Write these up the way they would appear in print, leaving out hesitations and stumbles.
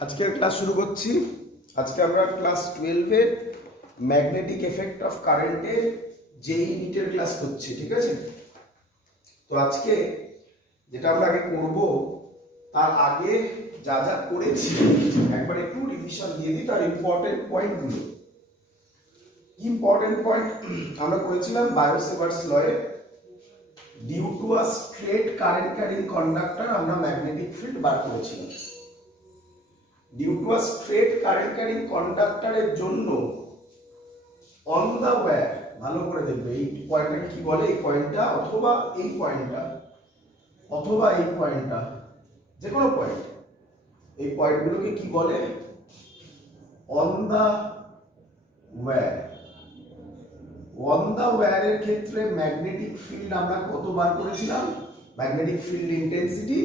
আজকের ক্লাস শুরু করছি। আজকে আমরা ক্লাস 12 এর ম্যাগনেটিক এফেক্ট অফ কারেন্টের যে ইউনিটের ক্লাস করছি, ঠিক আছে? তো আজকে যেটা আমরা আগে করব তার আগে যা যা করেছি একবার একটু রিভিশন দিয়ে দিই, তার ইম্পর্টেন্ট পয়েন্টগুলো। ইম্পর্টেন্ট পয়েন্ট আমরা করেছিলাম বায়োসেভার্স লয়ে due to a straight current carrying conductor আমরা ম্যাগনেটিক ফিল্ড বার করেছিলাম। Due to a straight current carrying কন্ডাক্টরের জন্য অন দা ওয়্যার, ভালো করে দেখবে এই পয়েন্টটাকে কি বলে, এই পয়েন্টটা অথবা এই পয়েন্টটা অথবা এই পয়েন্টটা, যে কোনো পয়েন্ট, এই পয়েন্টগুলোকে কি বলে? On the wire. On the ওয়্যারের ক্ষেত্রে ম্যাগনেটিক ফিল্ড আমরা কতবার করেছিলাম? ম্যাগনেটিক ফিল্ড ইন্টেন্সিটি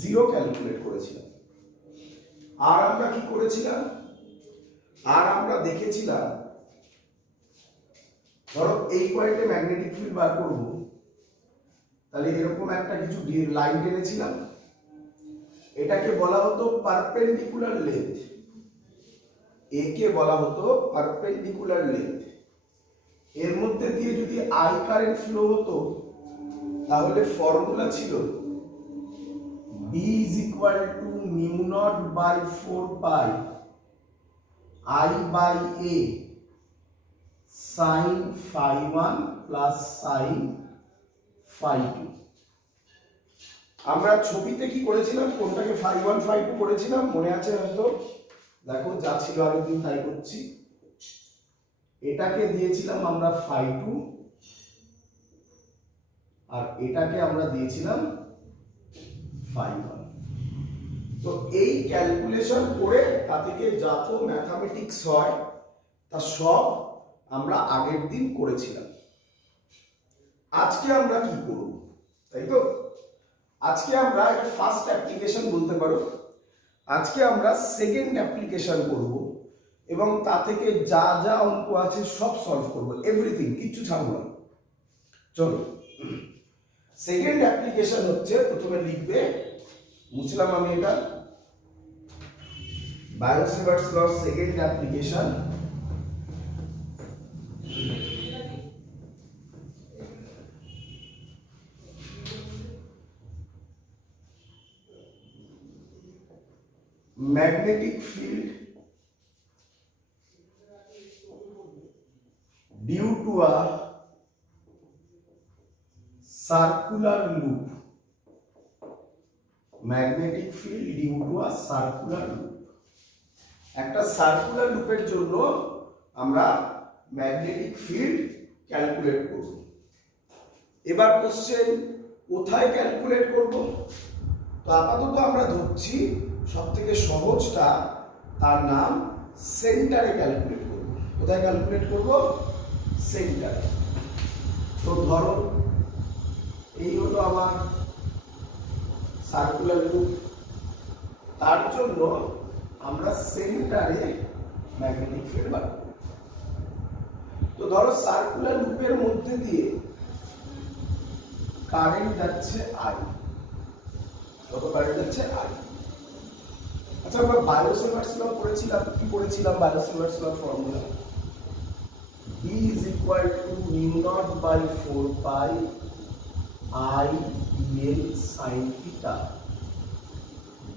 0 ক্যালকুলেট করেছিলাম। আর আমরা কি করেছিলাম? আর আমরা দেখেছিলাম, ধরো এই পয়েন্টে ম্যাগনেটিক ফিল্ড বার করব, তাহলে এরকম একটা কিছু লাইন টেনেছিলাম, এটাকে বলা হতো পারপেন্ডিকুলার লেন্থ, একে বলা হতো পারপেন্ডিকুলার লেন্থ। এর মধ্যে দিয়ে যদি আই কারেন্ট ফ্লো হতো তাহলে ফর্মুলা ছিল B is equal to mu naught by 4 pi I by A sin phi 1 plus sin phi 2। আমরা ছবিতে কি করেছিলাম? কোনটাকে phi 1 phi 2 করেছিলাম মনে আছে হয়তো? দেখো যা ছিল আগের দিন তাই করছি। এটাকে দিয়েছিলাম আমরা phi 2 আর এটাকে আমরা দিয়েছিলাম phi 1। তো এই ক্যালকুলেশন করে তা থেকে যত ম্যাথমেটিক্স হয় তা সব আমরা আগের দিন করেছিলাম। আজকে আমরা কি করব, তাই তো? আজকে আমরা এটা ফার্স্ট অ্যাপ্লিকেশন বলতে পারো, আজকে আমরা সেকেন্ড অ্যাপ্লিকেশন করব এবং তা থেকে যা যা অঙ্ক আছে সব সলভ করব, এভরিথিং, কিচ্ছু ছাড়ব না। চলো, সেকেন্ড অ্যাপ্লিকেশন হচ্ছে, প্রথমে লিখবে, মুছলাম আমি এটা, Biot Savart's law second application. Magnetic field due to a circular loop. Magnetic field due to a circular loop. একটা সার্কুলার লুপের জন্য আমরা ম্যাগনেটিক ফিল্ড ক্যালকুলেট করব। এবার কোশ্চেন, কোথায় ক্যালকুলেট করব? তো আপাতত আমরা ধরছি সবথেকে সহজটা, তার নাম সেন্টারে ক্যালকুলেট করব। কোথায় ক্যালকুলেট করব? সেন্টারে। তো ধরো এই হলো আমার সার্কুলার লুপ, তার জন্য আমরা সেন্টারে ম্যাগনেটিক ফিল্ড বার করব। তো ধরো সার্কুলার লুপের মধ্যে দিয়ে কারেন্ট যাচ্ছে আই, কত কারেন্ট যাচ্ছে? আই। আচ্ছা, আমরা বায়োসেভার্স ল পড়েছিলাম, কি পড়েছিলাম? বায়োসেভার্স ল formula B is equal to mu naught by 4 pi I dl sin theta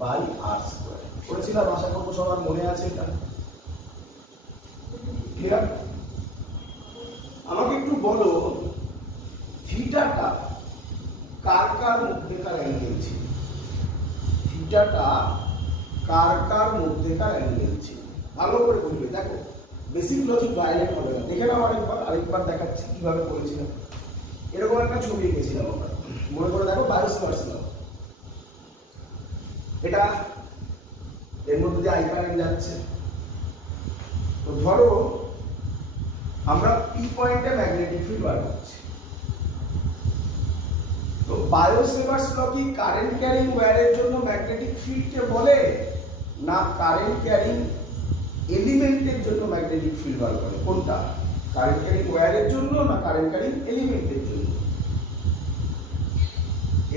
by r square পড়েছিলাম, আশা করব সবার মনে আছে এটা। ক্লিয়ার? আমাকে একটু বলো, থিটাটা কার কার মধ্যেকার অ্যাঙ্গেল ছিল? থিটাটা কার কার মধ্যেকার অ্যাঙ্গেল ছিল? ভালো করে বলবে, দেখো বেসিক লজিক ভায়োলেট হবে না। দেখে নাও আরেকবার দেখাচ্ছি কিভাবে করেছিলাম। এরকম একটা ছবি এঁকেছিলাম আমরা, মনে করে দেখো, বায়োসেভার্স ল। এটা এর মধ্যে দিয়ে আই কারেন্ট যাচ্ছে। তো ধরো আমরা পি পয়েন্টে ম্যাগনেটিক ফিল্ড বার করছি। তো বায়োসেভার্স ল কি কারেন্ট ক্যারিং ওয়্যারের জন্য ম্যাগনেটিক ফিল্ডকে বলে, না কারেন্ট ক্যারিং এলিমেন্টের জন্য ম্যাগনেটিক ফিল্ড বার করে? কোনটা? কারেন্ট ক্যারিং ওয়্যারের জন্য না কারেন্ট ক্যারিং এলিমেন্টের জন্য?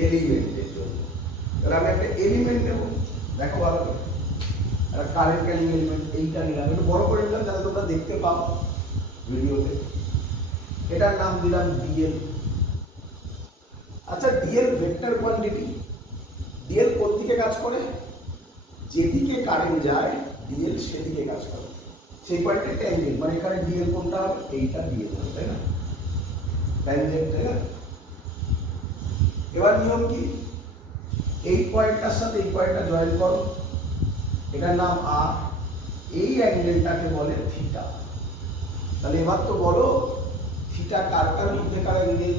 এলিমেন্টের জন্য। তাহলে আমি একটা এলিমেন্ট নেব, দেখো ভালো করে। কারেন্ট ক্যারিং এলিমেন্ট এইটা নিলাম, একটু বড় করে নিলাম যাতে তোমরা দেখতে পাও ভিডিওতে। এটার নাম দিলাম ডিএল। আচ্ছা, ডিএল ভেক্টর কোয়ান্টিটি। ডিএল কোন দিকে কাজ করে? যেদিকে কারেন্ট যায় ডিএল সেদিকে কাজ করে, সেই পয়েন্টে ট্যানজেন্ট, মানে এখানে ডিএল কোনটা হবে? এইটা ডিএল হবে, তাই না? ট্যানজেন্ট, তাই না? এবার নিয়ম কি? এই পয়েন্টটার সাথে এই পয়েন্টটা জয়েন করো, এটার নাম আর, এই অ্যাঙ্গেলটাকে বলে থিটা। তাহলে এবার তো বলো থিটা কার কার মধ্যেকার অ্যাঙ্গেল?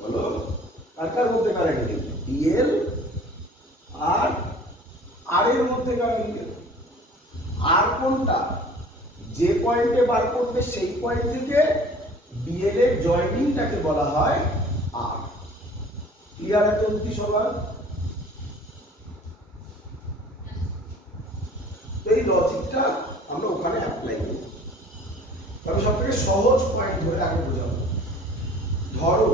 বলো কার কার মধ্যেকার অ্যাঙ্গেল? ডিএল আর আর এর মধ্যেকার অ্যাঙ্গেল। আর কোনটা? যে পয়েন্টে বার করবে সেই পয়েন্ট থেকে ডিএল এর জয়েনিংটাকে বলা হয় আর। ক্লিয়ার এত অবধি সবার? এই লজিকটা আমরা ওখানে অ্যাপ্লাই করি। তবে সবথেকে সহজ পয়েন্ট ধরে আগে বোঝাবো। ধরো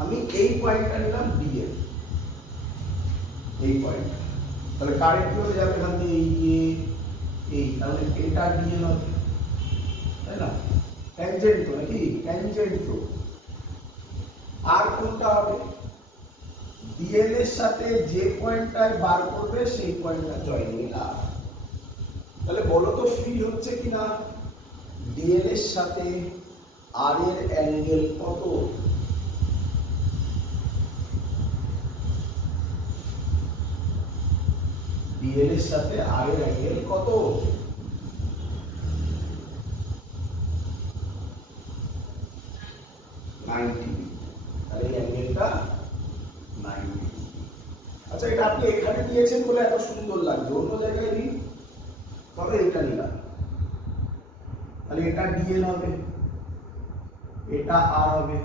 আমি এই পয়েন্টটা নিলাম ডিএল, এই পয়েন্ট, তাহলে কারেন্ট কি হয়ে যাবে এখান থেকে? এই তাহলে এটা ডিএল হবে, তাই না? ট্যানজেন্ট তো নাকি? ট্যানজেন্ট তো। আর কোনটা হবে? ডিএল এর সাথে যে পয়েন্টটায় বার করবে সেই পয়েন্টটা জয়েনিং আর। তাহলে বলো তো ফিল হচ্ছে কিনা? ডিএল এর সাথে আর এর অ্যাঙ্গেল কত? ডিএল এর সাথে আর এর অ্যাঙ্গেল কত? তাহলে এই অ্যাঙ্গেলটা 90। আচ্ছা, এটা আপনি এখানে দিয়েছেন বলে এত সুন্দর লাগছে, অন্য জায়গায় দিন, তবে এটা নিলাম, তাহলে এটা ডিএল হবে, এটা আর হবে,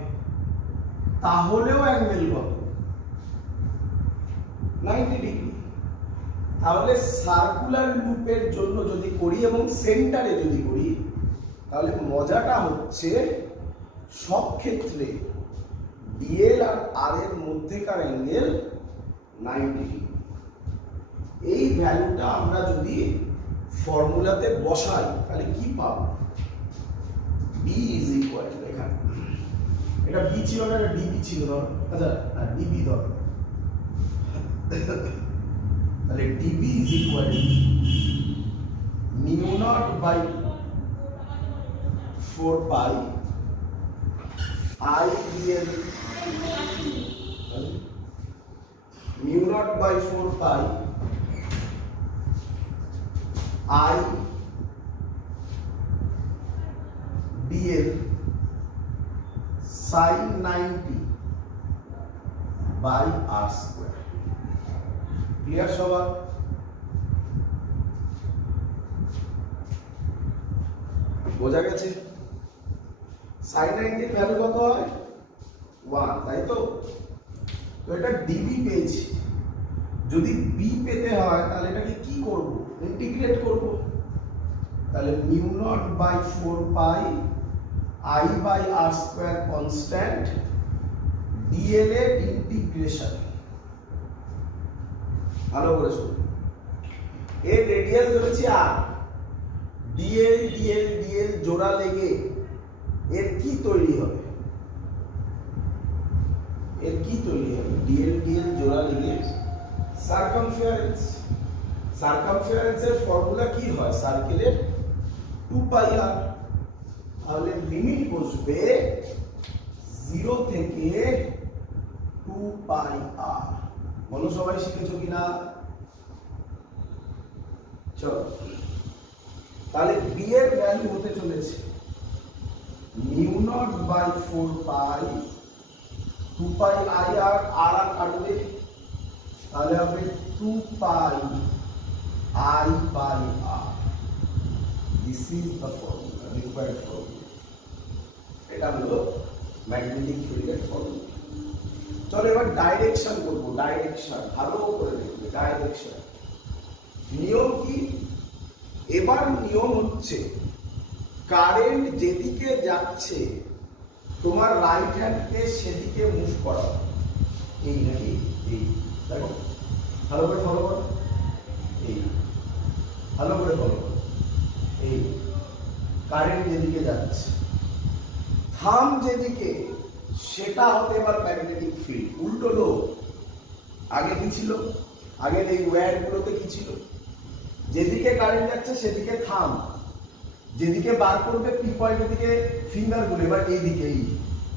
তাহলেও অ্যাঙ্গেল কত? 90 ডিগ্রি। তাহলে সার্কুলার লুপের জন্য যদি করি এবং সেন্টারে যদি করি, তাহলে মজাটা হচ্ছে সব ক্ষেত্রে ডিএল আর আর এর মধ্যেকার অ্যাঙ্গেল 90 ডিগ্রি। এই ভ্যালুটা আমরা যদি ফর্মুলাতে বসাই তাহলে কি পাবো? বি ইজ ইকুয়াল টু, এখানে এটা বি ছিল না, এটা ডিবি ছিল, ধরো। আচ্ছা, ডিবি ধরো, তাহলে DB is equal to mu naught by 4 pi I dl, mu naught by 4 pi I dl sin 90 by r square। Clear সবার? বোঝা গেছে? sin 90 এর ভ্যালু কত হয়? 1, তাই তো? তো এটা ডিবি পেয়েছি। যদি বি পেতে হয় তাহলে এটাকে কি করব? ইন্টিগ্রেট করব। তাহলে mu naught by 4 pi I by r square constant DL এর ইন্টিগ্রেশন। ভালো করে শুনুন, এর রেডিয়াস ধরেছি r, ডিএল ডিএল ডিএল জোড়া লেগে এর কি তৈরি হবে? এর কি তৈরি হবে? ডিএল ডিএল জোড়া লেগে সার্কামফারেন্স। সার্কামফারেন্সের ফর্মুলা কি হয়? সার্কেলের 2 পাই আর। তাহলে লিমিট বসবে 0 থেকে 2 পাই আর। বলো সবাই শিখেছো কিনা? চলো, তাহলে বি এর ভ্যালু হতে চলেছে mu naught by 4 pi 2 pi I R, R কাটবে, তাহলে হবে 2 pi I by R. This is the formula, required formula. এটা হলো ম্যাগনেটিক ফিল্ডের ফর্মুলা। চলো এবার ডাইরেকশন করব। ডাইরেকশন ভালো করে দেখবে। ডাইরেকশন নিয়ম কি? এবার নিয়ম হচ্ছে কারেন্ট যেদিকে যাচ্ছে তোমার রাইট হ্যান্ডকে সেদিকে মুভ করা। এই নাকি এই, দেখো ভালো করে ফলো করো, এই ভালো করে ফলো করো, এই কারেন্ট যেদিকে যাচ্ছে, থাম যেদিকে, সেটা হবে এবার ম্যাগনেটিক ফিল্ড। উল্টো লো, আগে কি ছিল, আগের এই ওয়্যারগুলোতে কি ছিল, যেদিকে কারেন্ট যাচ্ছে সেদিকে থাম, যেদিকে বার করবে পি পয়েন্টের দিকে ফিঙ্গারগুলো, এবার এই দিকে, এই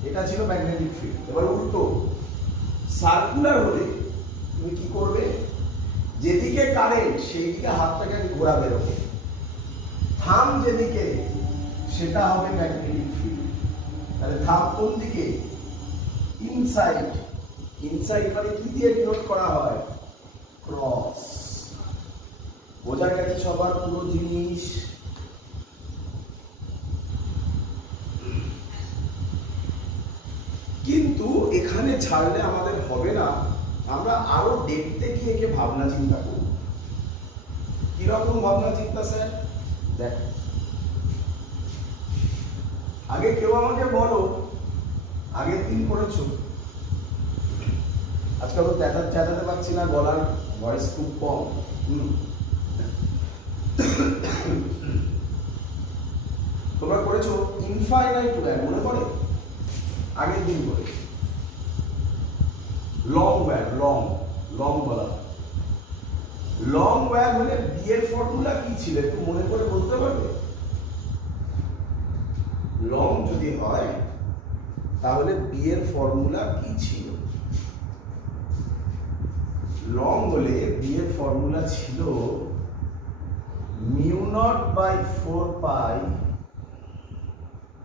এটা ছিল ম্যাগনেটিক ফিল্ড। এবার উল্টো সার্কুলার হলে তুমি কি করবে, যেদিকে কারেন্ট সেই দিকে হাতটাকে ঘোরাবে এরকম, থাম যেদিকে সেটা হবে ম্যাগনেটিক ফিল্ড। তাহলে থাম কোন দিকে, ইনসাইড, ইনসাইড মানে কি দিয়ে ডিনোট করা হয়, ক্রস। বোঝা গেছে সবার পুরো জিনিস? কিন্তু এখানে ছাড়লে আমাদের হবে না, আমরা আরো ডেপথে গিয়ে একে ভাবনা চিন্তা করব। কিরকম ভাবনা চিন্তা স্যার? দেখো, আগে কেউ আমাকে বলো, আগের দিন পড়েছো, আজকাল তো চেঁচাতে পারছি না, গলার ভয়েস খুব কম। তোমরা করেছো ইনফাইনাইট ওয়্যার, মনে পড়ে? আগের দিন করে লং ওয়্যার, লং লং বলা, লং ওয়্যার হলে বি এর ফর্মুলা কি ছিল একটু মনে করে বলতে পারবে? লং যদি হয় তাহলে বি এর ফর্মুলা কি ছিল? লং হলে বি এর ফর্মুলা ছিল mu naught by 4 pi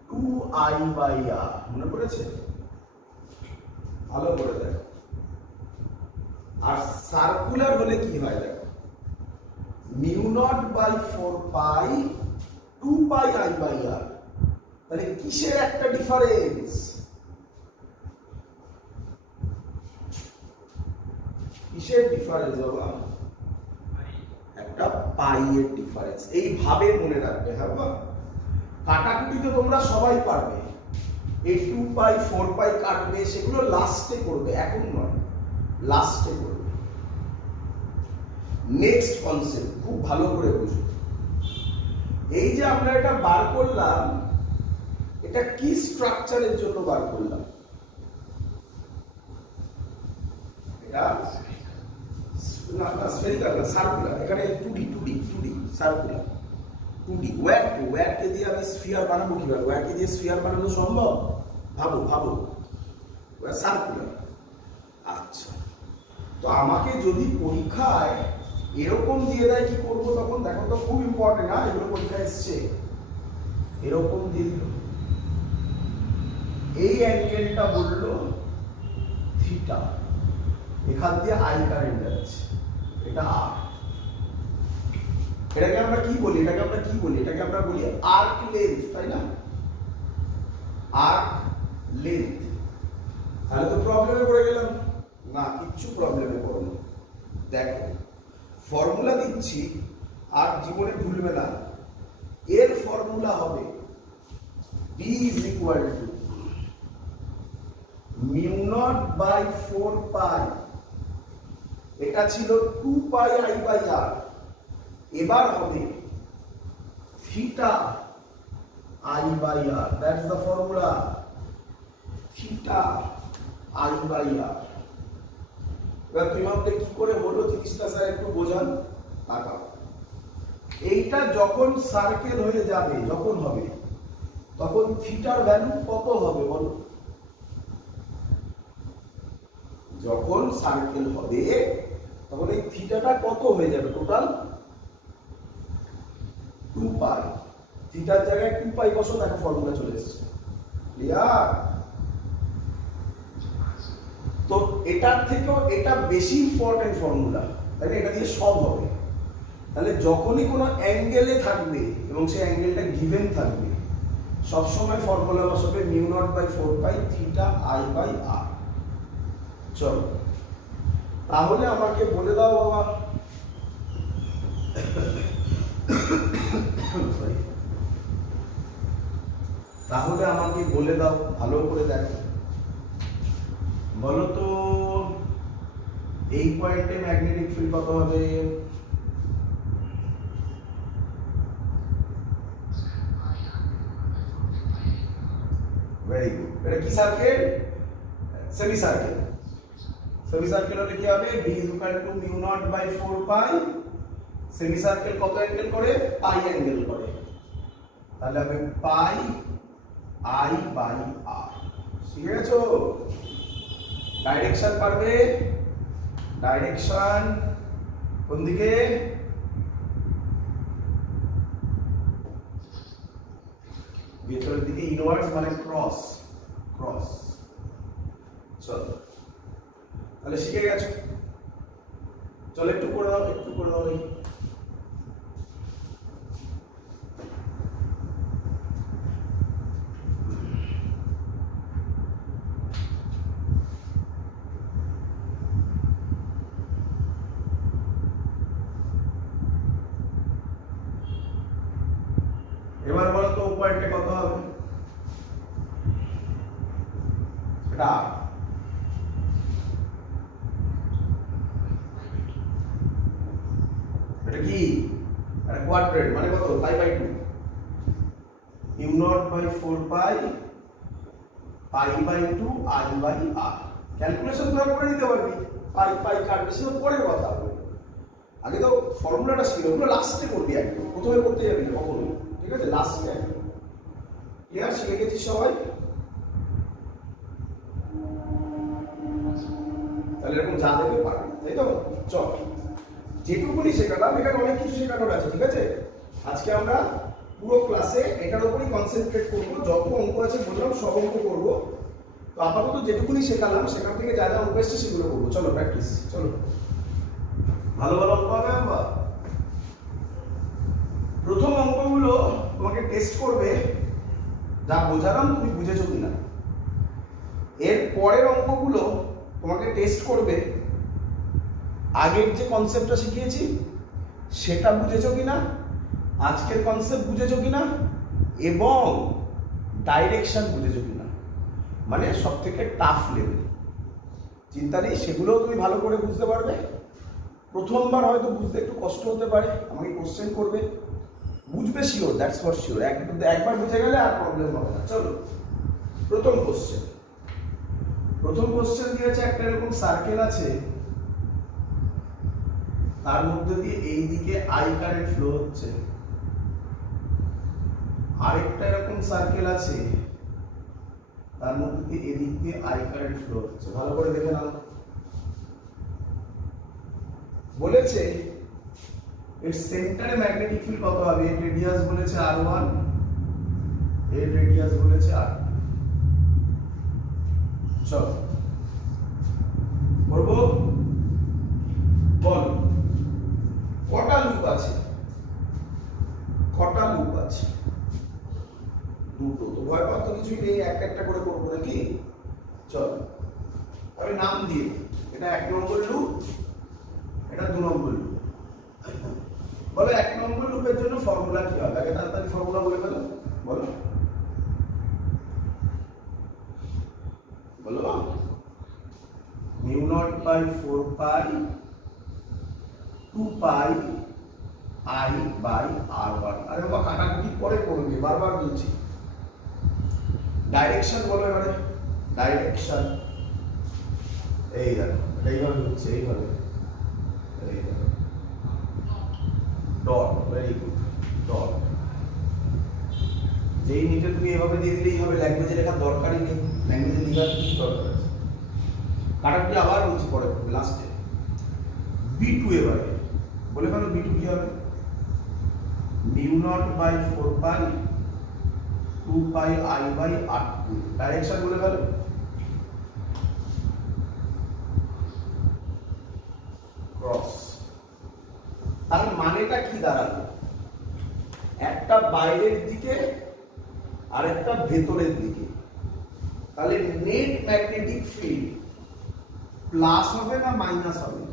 2i by r। মনে পড়েছে? ভালো করে দেখো। আর সার্কুলার হলে কি হয় দেখো, mu naught by 4 pi 2 pi i by r। তাহলে কিসের একটা ডিফারেন্স? কিসের ডিফারেন্স বাবা? একটা পাই এর ডিফারেন্স। এইভাবে মনে রাখবে। হ্যাঁ বাবা, কাটাকুটি তো তোমরা সবাই পারবে, এই 2 পাই 4 পাই কাটবে, সেগুলো লাস্টে করবে, এখন নয়, লাস্টে করবে। নেক্সট কনসেপ্ট খুব ভালো করে বুঝো। এই যে আমরা এটা বার করলাম, এটা কি স্ট্রাকচারের জন্য বার করলাম? এটা না স্ফেরিক্যাল না, সার্কুলার। এখানে 2D সার্কুলার, 2D ওয়্যারকে দিয়ে আমি স্ফিয়ার বানাবো কিভাবে? ওয়্যারকে দিয়ে স্ফিয়ার বানানো সম্ভব? ভাবো সার্কুলার। আচ্ছা, তো আমাকে যদি পরীক্ষায় এরকম দিয়ে দেয় কি করবো তখন? দেখো তো, খুব ইম্পর্টেন্ট, না এগুলো পরীক্ষায় এসছে। এরকম দিয়ে দিল, এই অ্যাঙ্গেলটা বললো থিটা, এখান দিয়ে আই কারেন্ট যাচ্ছে, এটা আর। এটাকে আমরা কি বলি? এটাকে আমরা বলি আর্ক লেন্থ, তাই না? Arc length. তাহলে তো প্রবলেমে পড়ে গেলাম না? কিচ্ছু প্রবলেমে পড়ো। দেখো, ফর্মুলা দিচ্ছি আর জীবনে ভুলবে না। এর ফর্মুলা হবে b is equal to mu naught by 4 pi, এটা ছিল 2 pi i by r, এবার হবে theta i by r, that's the formula, theta i by r। এবার তুমি ভাবলে কি করে হলো জিনিসটা স্যার, একটু বোঝান। তাকাও, এইটা যখন সার্কেল হয়ে যাবে, যখন হবে, তখন থিটার ভ্যালু কত হবে বলো? যখন সার্কেল হবে তখন এই থিটাটা কত হয়ে যাবে? টোটাল 2 পাই। থিটার জায়গায় 2 পাই বসো, দেখো ফর্মুলা চলে এসেছে। ক্লিয়ার? তো এটার থেকেও এটা বেশি ইম্পর্টেন্ট ফর্মুলা, তাই না? এটা দিয়ে সব হবে। তাহলে যখনই কোনো অ্যাঙ্গেলে থাকবে এবং সেই অ্যাঙ্গেলটা গিভেন থাকবে, সবসময় ফর্মুলা বসাবে mu naught by 4 pi theta I by R. চলো, তাহলে আমাকে বলে দাও বাবা, তাহলে আমাকে বলে দাও, ভালো করে দেখো, বলো তো এই পয়েন্টে ম্যাগনেটিক ফিল্ড কত হবে? Very good. এটা কি circle? Semi circle. Semi circle হলে কি হবে? b = mu naught by 4 pi। Semi circle কত অ্যাঙ্গেল করে? পাই অ্যাঙ্গেল করে। তাহলে হবে পাই i by r। শিখে গেছো? ডাইরেকশন পারবে? ডাইরেকশন কোন দিকে? ভেতরের দিকে, ইনওয়ার্ডস মানে ক্রস। ক্রস। চলো তাহলে শিখে গেছো। চলো একটু করে দাও, একটু করে দাও। এবার বলো তো পয়েন্টে কত হবে? এটা এটা কি? এটা কোয়াড্রেন্ট মানে কত? Pi by 2 mu naught by 4 pi pi by 2 i by r। Calculation তোরা করে নিতে পারবি। পাই পাই কাটবে সেটা পরের কথা। আগে তো ফর্মুলাটা ছিল, ওগুলো লাস্টে করবি, একদম প্রথমে করতে যাবি না কখনোই, ঠিক আছে? লাস্টে একদম ক্লিয়ার। শিখে গেছিস সবাই? তাহলে এরকম যা দেবে পারবি, তাই তো? চল, যেটুকুনি শেখালাম, এখানে অনেক কিছু শেখানোর আছে, ঠিক আছে? আজকে আমরা পুরো ক্লাসে এটার উপরই কনসেন্ট্রেট করব। যত অঙ্ক আছে বললাম সব অঙ্ক করব। তো আপাতত যেটুকুনি শেখালাম সেখান থেকে যা যা অঙ্ক এসছে সেগুলো করবো। চলো প্র্যাকটিস। চলো, ভালো ভালো অঙ্ক হবে। আমরা প্রথম অঙ্কগুলো তোমাকে টেস্ট করবে, যা বোঝালাম তুমি বুঝেছো কিনা। এর পরের অঙ্কগুলো তোমাকে টেস্ট করবে আগের যে কনসেপ্টটা শিখিয়েছি সেটা বুঝেছো কিনা, আজকের কনসেপ্ট বুঝেছো কিনা, এবং ডাইরেকশন বুঝেছো কিনা। মানে সব থেকে টাফ লেভেল, চিন্তা নেই, সেগুলোও তুমি ভালো করে বুঝতে পারবে। প্রথমবার হয়তো বুঝতে একটু কষ্ট হতে পারে, আমাকে কোশ্চেন করবে, বুঝবে শিওর, দ্যাটস ফর শিওর। একবার বুঝে গেলে আর প্রবলেম হবে না। চলো প্রথম কোশ্চেন। প্রথম কোশ্চেন দিয়েছে একটা এরকম সার্কেল আছে, তার মধ্যে দিয়ে এই দিকে আই কারেন্ট ফ্লো হচ্ছে। আরেকটা এরকম সার্কেল আছে, তার মধ্যে দিয়ে এদিক দিয়ে আই কারেন্ট ফ্লো হচ্ছে। ভালো করে দেখে নাও। বলেছে এর সেন্টারে ম্যাগনেটিক ফিল্ড কত হবে? এর রেডিয়াস বলেছে r1, এর রেডিয়াস বলেছে r2। চল করব। বল কটা লুপ আছে? কটা লুপ আছে? দুটো। তো ভয় পাওয়ার তো কিছুই নেই, একটা একটা করে করবো নাকি? চল আমি নাম দিয়ে, এটা 1 নম্বর লুপ, এটা 2 নম্বর লুপ। বলো 1 নম্বর লুপের জন্য ফর্মুলা কি হবে? আগে তাড়াতাড়ি ফর্মুলা বলে ফেলো। বলো বলো। mu naught by 4 pi 2 pi i by r1। আরে বাবা কাটাকুটি পরে করবে, বারবার বলছি। ডাইরেকশন বলো এবারে। ডাইরেকশন এই দেখো, এইভাবে হচ্ছে, এইভাবে, এই দেখো ডট। Very good, dot. যেই নিটে তুমি এভাবে দিয়ে দিলেই হবে, ল্যাঙ্গুয়েজে লেখার দরকারই নেই। ল্যাঙ্গুয়েজে লেখার কি দরকার আছে? কাটাকুটি আবার বলছি পরে, লাস্টে। b2 এবারে বলে ফেলো। b2 কি হবে? mu naught by 4 pi 2 pi i by r2। Direction বলে ফেলো। ক্রস। তার মানেটা কি দাঁড়ালো? একটা বাইরের দিকে আর একটা ভেতরের দিকে। তাহলে নেট ম্যাগনেটিক ফিল্ড প্লাস হবে না মাইনাস হবে?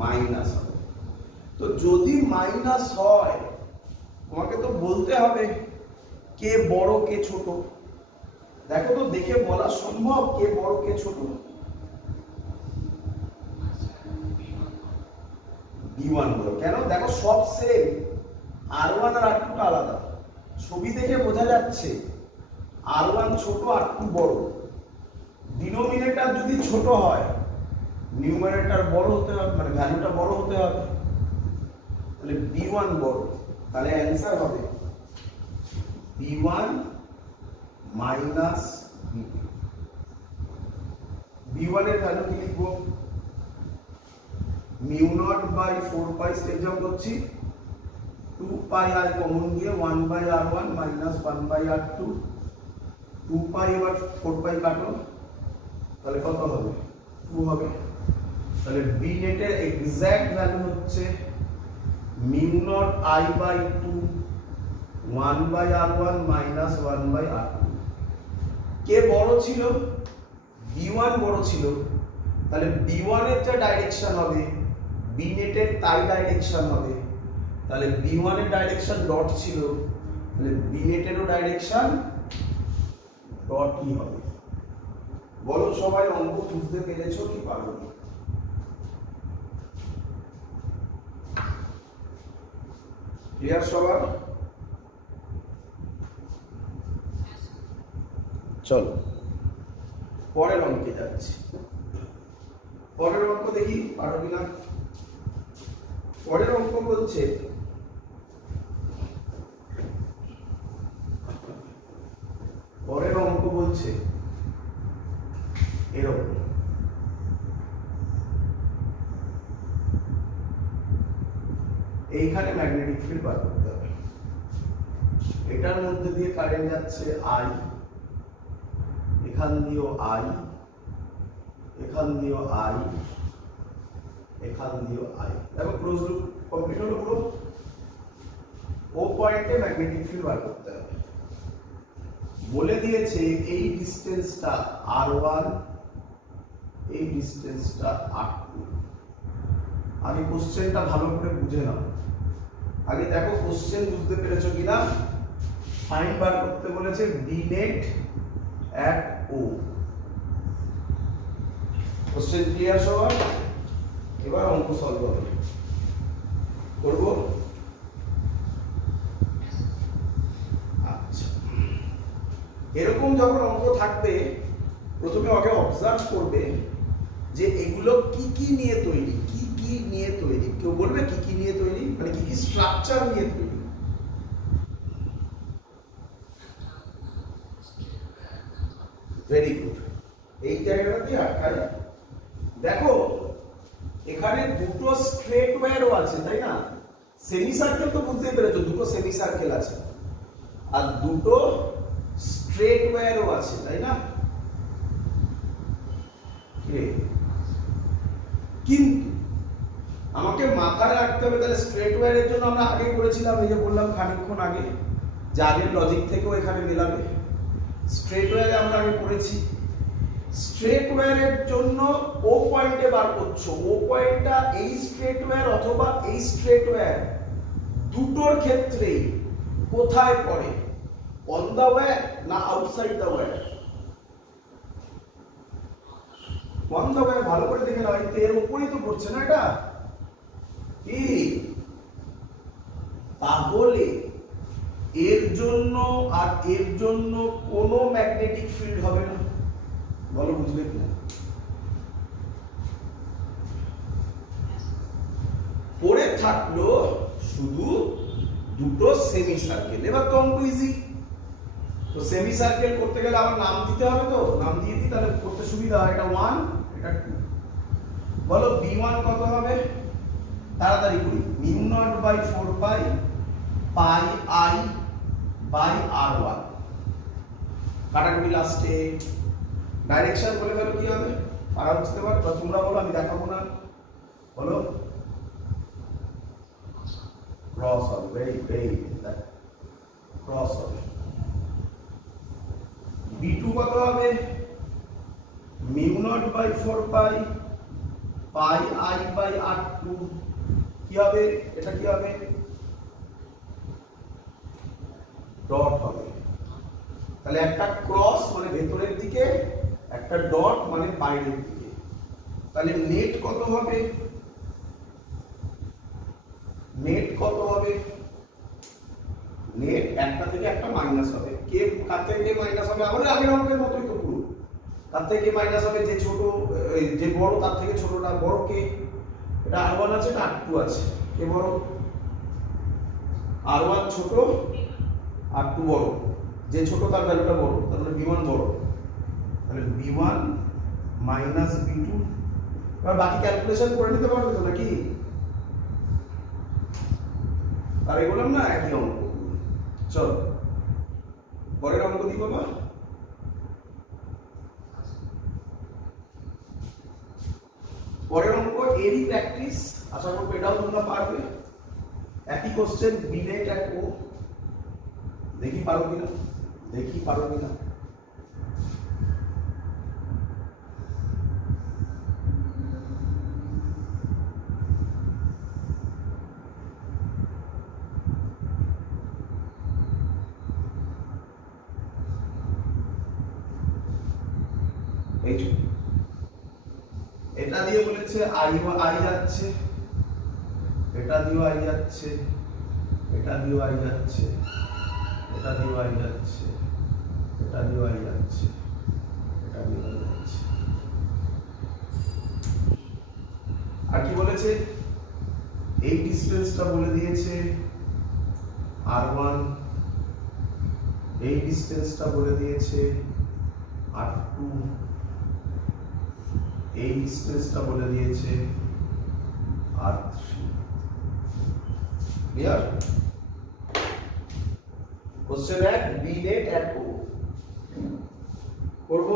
মাইনাস হবে। তো যদি মাইনাস হয়, তোমাকে তো বলতে হবে কে বড় কে ছোট। দেখো তো দেখে বলা সম্ভব কে বড় কে ছোট? B1 বড়। কেন? দেখো সব সেম, R1 আর R2 আলাদা। ছবি দেখে বোঝা যাচ্ছে R1 ছোট R2 বড়। ডিনোমিনেটর যদি ছোট হয় নিউমারেটর বড় হতে হবে, মানে ভ্যালুটা বড় হতে হবে। তাহলে B1 বড়, তাহলে অ্যান্সার হবে B1 মাইনাস B2। B1 এর ভ্যালু কি লিখবো? Mu naught by 4 pi step jump করছি, 2 পাই আর কমন দিয়ে 1 by R1 minus 1 by R2, 2 পাই এবার 4 পাই কাটো, তাহলে কত হবে? 2 হবে। তাহলে বি নেটের এক্সাক্ট ভ্যালু হচ্ছে mu naught I by 2 1 by R1 minus 1 by R2। কে বড় ছিল? B1 বড় ছিল, তাহলে B1 এর যা ডাইরেকশন হবে বি নেটের তাই ডাইরেকশন হবে। তাহলে B1 এর ডাইরেকশন ডট ছিল, তাহলে বি নেটেরও ডাইরেকশন ডটই হবে। বলো সবাই অঙ্ক বুঝতে পেরেছো কি পারোনি? ক্লিয়ার সবার? চলো পরের অঙ্কে যাচ্ছি। পরের অঙ্ক দেখি পারো কিনা। পরের অঙ্ক বলছে এরকম, এইখানে ম্যাগনেটিক ফিল্ড বার করতে হবে। এটার মধ্যে দিয়ে কারেন্ট যাচ্ছে আই, এখান দিয়েও আই, এখান দিয়েও আই, এখান দিয়েও আই। দেখো ক্লোজ লুপ কমপ্লিট হলো পুরো। ও পয়েন্টে ম্যাগনেটিক ফিল্ড বার করতে হবে। বলে দিয়েছে এই ডিসটেন্সটা R1, এই ডিসটেন্সটা R2। আগে কোশ্চেনটা ভালো করে বুঝে নাও। আগে দেখো কোশ্চেন বুঝতে পেরেছো কিনা। ফাইন্ড বার করতে বলেছে B net at O. Question clear সবার? এবার অঙ্ক সলভ হবে করব। আচ্ছা, এরকম যখন অঙ্ক থাকবে প্রথমে আগে অবজার্ভ করবে যে এগুলো কি কি নিয়ে তৈরি, কি কি নিয়ে তৈরি। কেউ বলবে কি কি নিয়ে তৈরি, মানে কি কি স্ট্রাকচার নিয়ে তৈরি। ভেরি গুড, এই জায়গাটাতে আটকায়। দেখো এখানে দুটো স্ট্রেট ওয়্যারও আছে, তাই না? সেমি সার্কেল তো বুঝতেই পেরেছো, দুটো সেমি সার্কেল আছে আর দুটো স্ট্রেট ওয়্যারও আছে, তাই না? কিন্তু আমাকে মাথায় রাখতে হবে তাহলে স্ট্রেট ওয়্যারের জন্য আমরা আগে করেছিলাম, এই যে বললাম খানিকক্ষণ আগে, যে আগের লজিক থেকেও এখানে মেলাবে। স্ট্রেট ওয়্যারে আমরা আগে করেছি। স্ট্রেট ওয়্যারের জন্য ও পয়েন্টে বার করছো, ও পয়েন্টটা এই স্ট্রেট ওয়্যার অথবা এই স্ট্রেট ওয়্যার দুটোর ক্ষেত্রেই কোথায় পড়ে? অন দা ওয়্যার না outside the wire? On the wire. ভালো করে দেখে নাও, এর উপরেই তো পড়ছে না এটা কি? তাহলে এর জন্য আর এর জন্য কোনো ম্যাগনেটিক ফিল্ড হবে না। বলো বুঝলে কিনা? পড়ে থাকলো শুধু দুটো সেমি সার্কেল। এবার তো অঙ্ক ইজি। তো সেমি সার্কেল করতে গেলে আবার নাম দিতে হবে, তো নাম দিয়ে দিই তাহলে করতে সুবিধা হয়। এটা 1, এটা 2। বলো B1 কত হবে? তাড়াতাড়ি করি। Mu naught by 4 pi pi I by R1। কাটাকুটি লাস্টে। ডাইরেকশন বলে ফেলো কি হবে? পারা বুঝতে পারো? তোমরা বলো, আমি দেখাবো না। বলো ক্রস হবে। ভেরি ভেরি ক্রস হবে। B2 কত হবে? Mu naught by 4 pi pi I by R2। কি হবে এটা? কি হবে? ডট হবে। তাহলে একটা ক্রস মানে ভেতরের দিকে, একটা ডট মানে বাইরের দিকে। তাহলে নেট কত হবে? নেট কত হবে? নেট একটা থেকে একটা মাইনাস হবে। কে কার থেকে কে মাইনাস হবে? আমাদের আগের অঙ্কের মতই তো পুরো। কার থেকে কে মাইনাস হবে? যে ছোট যে বড় তার থেকে ছোটটা বড় কে? এটা r1 আছে, এটা r2 আছে। কে বড়? r1 ছোট, r2 বড়। যে ছোট তার ভ্যালুটা বড়, তাহলে b1 বড়। তাহলে b1 মাইনাস b2। এবার বাকি ক্যালকুলেশন করে নিতে পারবে তো নাকি? আর এগুলো না একই অঙ্ক। চলো পরের অঙ্ক দিই বাবা। পরের অঙ্ক এরই প্র্যাকটিস, আশা করবো এটাও তোমরা পারবে। একই কোশ্চেন, বিনেট এক ও। দেখি পারো কিনা, দেখি পারো কিনা। এই এটা দিয়ে বলেছে আই যাচ্ছে, এটা দিয়েও আই যাচ্ছে, এটা দিয়েও আই যাচ্ছে, এটা দিয়েও আই যাচ্ছে, এটা দিয়েও আই যাচ্ছে, এটা দিয়েও আই যাচ্ছে। আর কি বলেছে? এই ডিসটেন্সটা বলে দিয়েছে r1, এই ডিসটেন্সটা বলে দিয়েছে r2, এই ডিসটেন্সটা বলে দিয়েছে r3। Clear? Question 1 B net at O করব।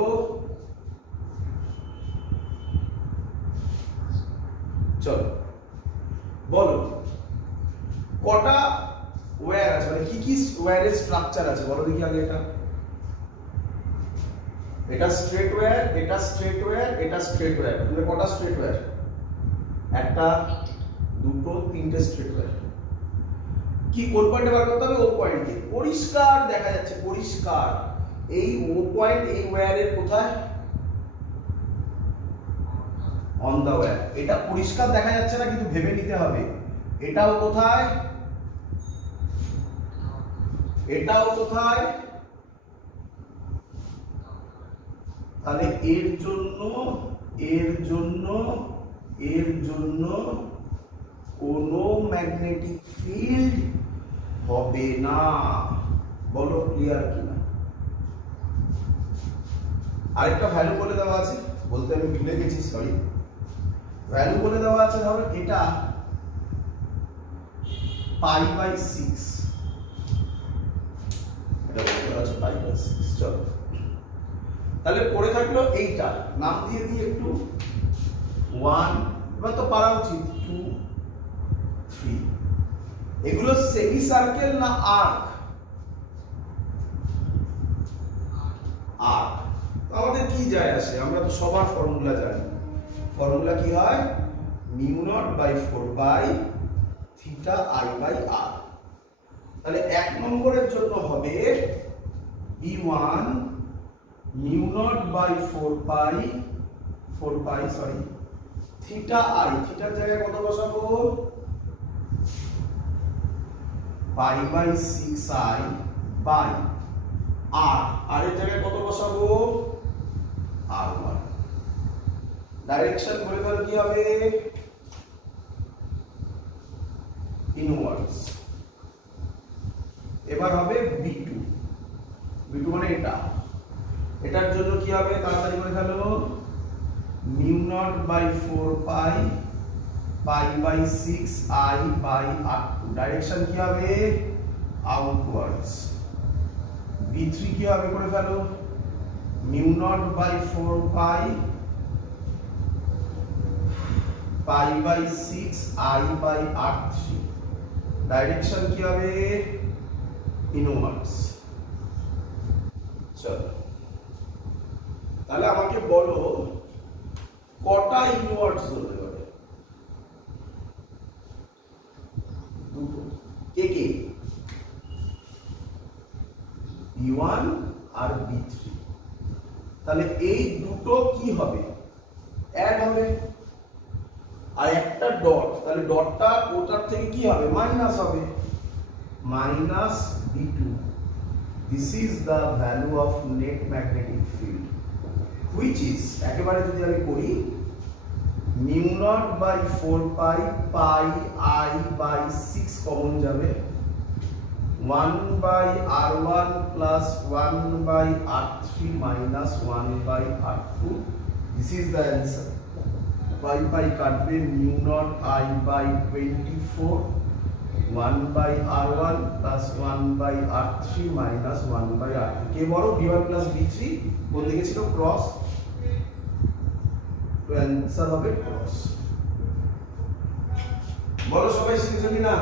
চলো বলো কটা ওয়্যার আছে, মানে কি কি ওয়্যারের স্ট্রাকচার আছে বলো দেখি আগে। এটা স্ট্রেট ওয়্যার, এটা স্ট্রেট ওয়্যার, এটা স্ট্রেট ওয়্যার। মানে কটা স্ট্রেট ওয়্যার? একটা, দুটো, তিনটে স্ট্রেট ওয়্যার। কি কোন পয়েন্টে বার করতে হবে? ও পয়েন্টে। পরিষ্কার দেখা যাচ্ছে, পরিষ্কার এই ও পয়েন্ট এই ওয়্যারের কোথায়? On the wire. এটা পরিষ্কার দেখা যাচ্ছে না, কিন্তু ভেবে নিতে হবে এটাও কোথায়, এটাও কোথায়। তাহলে এর জন্য এর জন্য এর জন্য কোনো ম্যাগনেটিক ফিল্ড হবে না। বলো ক্লিয়ার কিনা? আরেকটা ভ্যালু বলে দেওয়া আছে, বলতে আমি ভুলে গেছি, সরি। ভ্যালু বলে দেওয়া আছে, ধরো এটা π/6, এটা বলে দেওয়া আছে π/6। চলো তাহলে পড়ে থাকলো এইটা, নাম দিয়ে দিই একটু 1, এবার তো পারা উচিত 2, 3। এগুলো সেমি সার্কেল না আর্ক? আর্ক। আমাদের কি যায় আসে, আমরা তো সবার ফর্মুলা জানি। ফর্মুলা কি হয়? μ0/4π θi/r। তাহলে 1 নম্বরের জন্য হবে b1 μ0/4π সরি θi। থিটার জায়গায় কত বসাবো? π/6i by r। আর এর জায়গায় কত বসাবো? r1। ডাইরেকশন বলে ফেল কি হবে? ইনওয়ার্ডস। এবার হবে b2, b2 মানে এটা। এটার জন্য কি হবে? তাড়াতাড়ি করে ফেলো। μ0/4π π/6i/r2। ডাইরেকশন কি হবে? আউটওয়ার্ডস। b3 কি হবে করে ফেলো? μ0/4π π/6i/r3। ডাইরেকশন কি হবে? ইনওয়ার্ডস। চলো তাহলে আমাকে বলো কটা ইনওয়ার্ডস হতে পারে? দুটো। কে কে? b1 আর তাহলে এই দুটো কি হবে, অ্যাড হবে, আর একটা ডট, তাহলে ডটটা ওটার থেকে কি হবে, মাইনাস হবে, minus v2. This is the value of net magnetic field, which is একেবারে যদি আমি করি mu naught by 4 pi pi I by 6 common যাবে, 1 by r1 plus 1 by r3 minus 1 by r2. This is the answer. Pi pi কাটবে, mu naught I by 24, 1 by r1 plus 1 by r3 minus 1 by r2. কে বড়, b1 plus b3, কোন দিকে ছিল, cross, তো answer হবে cross. বলো সবাই শিখেছো কিনা?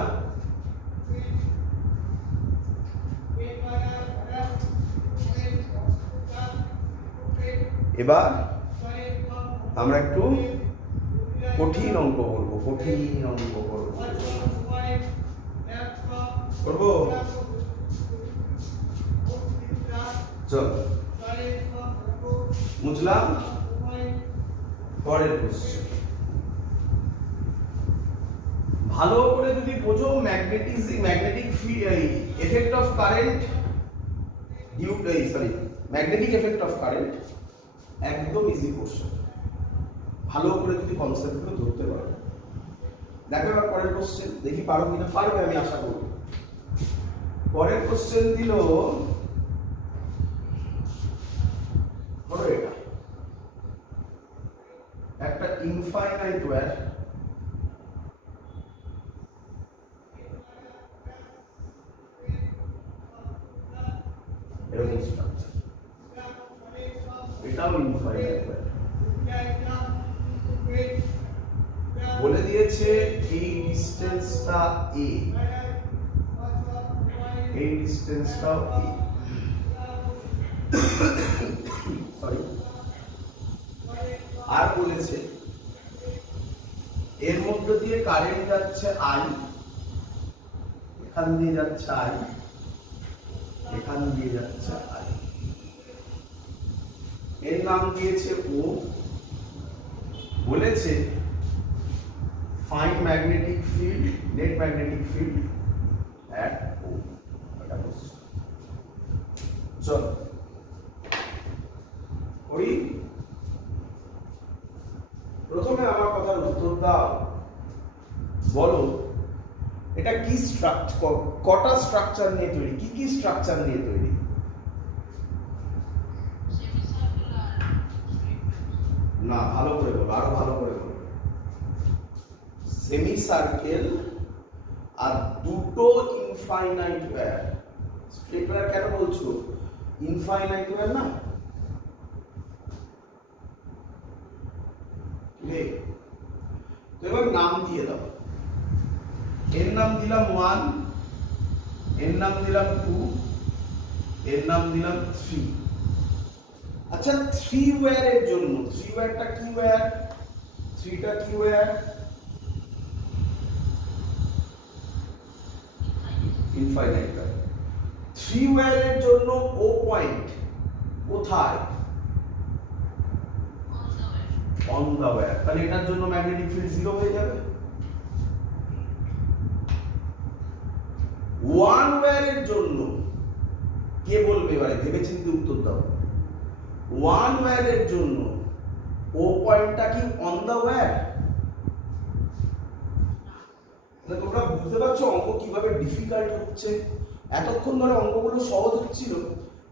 এবার আমরা একটু কঠিন অঙ্ক করব, কঠিন অঙ্ক করব, চল বুঝলাম। পরের কোশ্চেন ভালো করে যদি বোঝো, magnetic effect of current magnetic effect of current একদম ইজি কোশ্চেন, ভালো করে যদি কনসেপ্টগুলো ধরতে পারো। দেখো এবার পরের কোশ্চেন, দেখি পারো কিনা, পারবে আমি আশা করব। পরের কোশ্চেন দিল, ধরো এটা একটা ইনফাইনাইট ওয়্যার, এরকম স্ট্রাকচার, এটাও ইনফাইনাইট ওয়্যার, বলে দিয়েছে এই ডিসটেন্সটা a, এই ডিসটেন্সটাও a, সরি, আর বলেছে এর মধ্যে দিয়ে কারেন্ট যাচ্ছে I, এখান দিয়ে যাচ্ছে I, এখান দিয়ে যাচ্ছে I, এর নাম দিয়েছে O, বলেছে find magnetic field, net magnetic field at O. এটা বলছে, চল করি। প্রথমে আমার কথার উত্তর দাও, বলো এটা কি স্ট্রাকচার, কটা স্ট্রাকচার নিয়ে তৈরি, কি কি স্ট্রাকচার নিয়ে তৈরি? না, ভালো করে বলো, আরো ভালো করে বলো। সেমি সার্কেল আর দুটো ইনফাইনাইট ওয়্যার। স্ট্রেট ওয়্যার কেন বলছো, ইনফাইনাইট ওয়্যার না, তো এবার নাম দিয়ে দাও। এর নাম দিলাম 1, এর নাম দিলাম 2, এর নাম দিলাম 3। আচ্ছা 3 ওয়্যারের জন্য, 3 ওয়্যারটা কি ওয়্যার, 3টা কি ওয়্যার, ইনফাইনাইট ওয়্যার। 3 ওয়্যারের জন্য ও পয়েন্ট কোথায়, অন দা ওয়্যার, তাহলে এটার জন্য ম্যাগনেটিক ফিল্ড 0 হয়ে যাবে। 1 ওয়্যারের জন্য কে বলবে, এবারে ভেবেচিন্তে উত্তর দাও। 1 ওয়্যারের জন্য ও পয়েন্টটা কি অন দা ওয়্যার? তোমরা বুঝতে পারছো অঙ্ক কিভাবে ডিফিকাল্ট হচ্ছে? এতক্ষণ ধরে অঙ্কগুলো সহজ হচ্ছিল,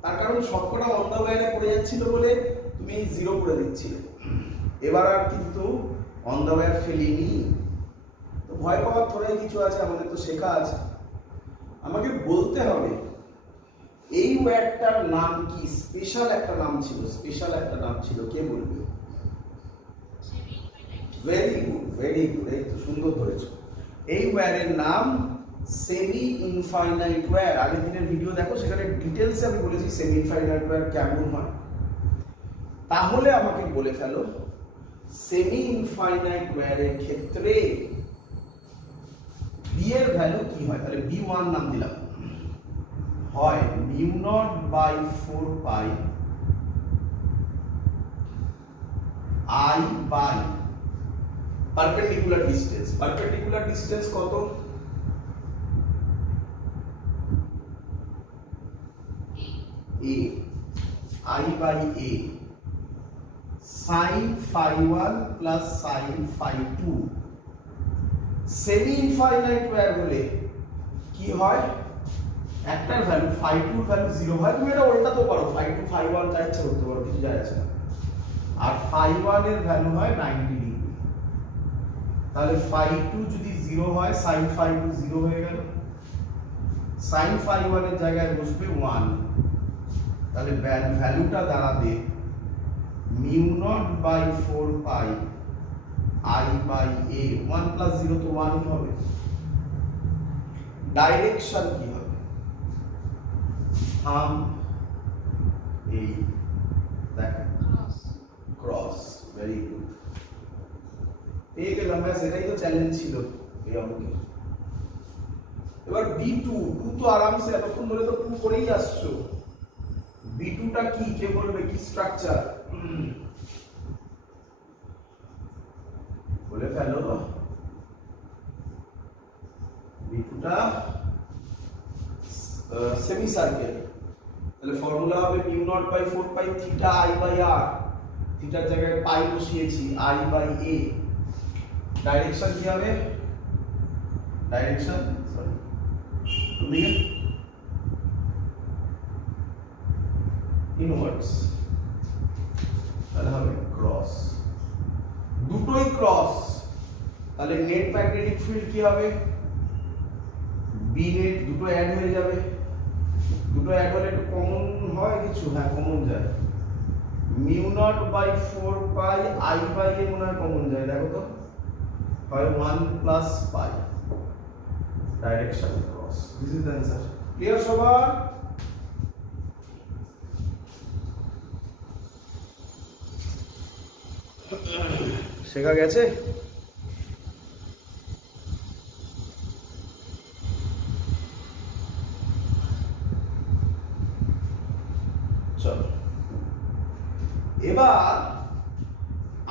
তার কারণ সবকটা অন দা ওয়্যারে পড়ে যাচ্ছিল বলে তুমি 0 করে দিচ্ছিলে। এবার আর কিন্তু অন দা ওয়্যার ফেলিনি, তো ভয় পাওয়ার থোড়াই কিছু আছে, আমাদের তো শেখা আছে। আমাকে বলতে হবে এই ওয়্যারটার নাম কি, স্পেশাল একটা নাম ছিল, স্পেশাল একটা নাম ছিল, কে বলবে? ভেরি গুড, ভেরি গুড, এই তো সুন্দর ধরেছো। এই ওয়্যারের নাম সেমি ইনফাইনাইট ওয়্যার। আগের দিনের ভিডিও দেখো, সেখানে ডিটেলসে আমি বলেছি সেমি ইনফাইনাইট ওয়্যার কেমন হয়। তাহলে আমাকে বলে ফেলো সেমি ইনফাইনাইট ওয়্যারের ক্ষেত্রে বি এর ভ্যালু কি হয়? তাহলে b1 নাম দিলাম, হয় mu naught by 4 pi I by perpendicular distance কত? A, I by A sin phi 1 plus sin phi 2 semi infinite wire হলে কি হয়, একটার ভ্যালু phi 2 এর ভ্যালু 0 হয়। তুমি এটা উল্টাতেও পারো, phi 2 phi 1 যা ইচ্ছা করতে পারো, কিছু যায় আসে না। আর phi 1 এর ভ্যালু হয় 90 ডিগ্রি, তাহলে phi 2 যদি 0 হয় sin phi 2 0 হয়ে গেল, sin phi 1 এর জায়গায় বসবে 1, তাহলে ভ্যালুটা দাঁড়াবে mu naught by 4 pi I by A, 1 plus 0 তো 1 ই হবে। ডাইরেকশন কি হবে, থাম এই দেখেন ক্রস, ভেরি গুড, পেয়ে গেলাম। ব্যাস, এটাই তো চ্যালেঞ্জ ছিল এই অঙ্কে। এবার B2 তো আরামসে এতক্ষণ ধরে তো 2 করেই আসছো। B2 টা কি, কে বলবে, কি স্ট্রাকচার বলে ফেলো। B2 টা সেমি সার্কেল, তাহলে ফর্মুলা হবে mu naught by 4 pi theta I by r, থিটার জায়গায় পাই বসিয়েছি, I by A। ডাইরেকশন কি হবে, ডাইরেকশন সরি তুমি ইনওয়ার্ডস, তাহলে হবে ক্রস, দুটোই ক্রস, তাহলে নেট ম্যাগনেটিক ফিল্ড কি হবে, বি নেট, দুটো অ্যাড হয়ে যাবে। দুটো অ্যাড হলে একটু কমন হয় কিছু, হ্যাঁ কমন যায়, mu naught by 4 pi I by A মনে হয় কমন যায়, দেখো তো হয় 1 plus pi, direction cross, this is the answer. Clear সবার? শেখা গেছে? চলো এবার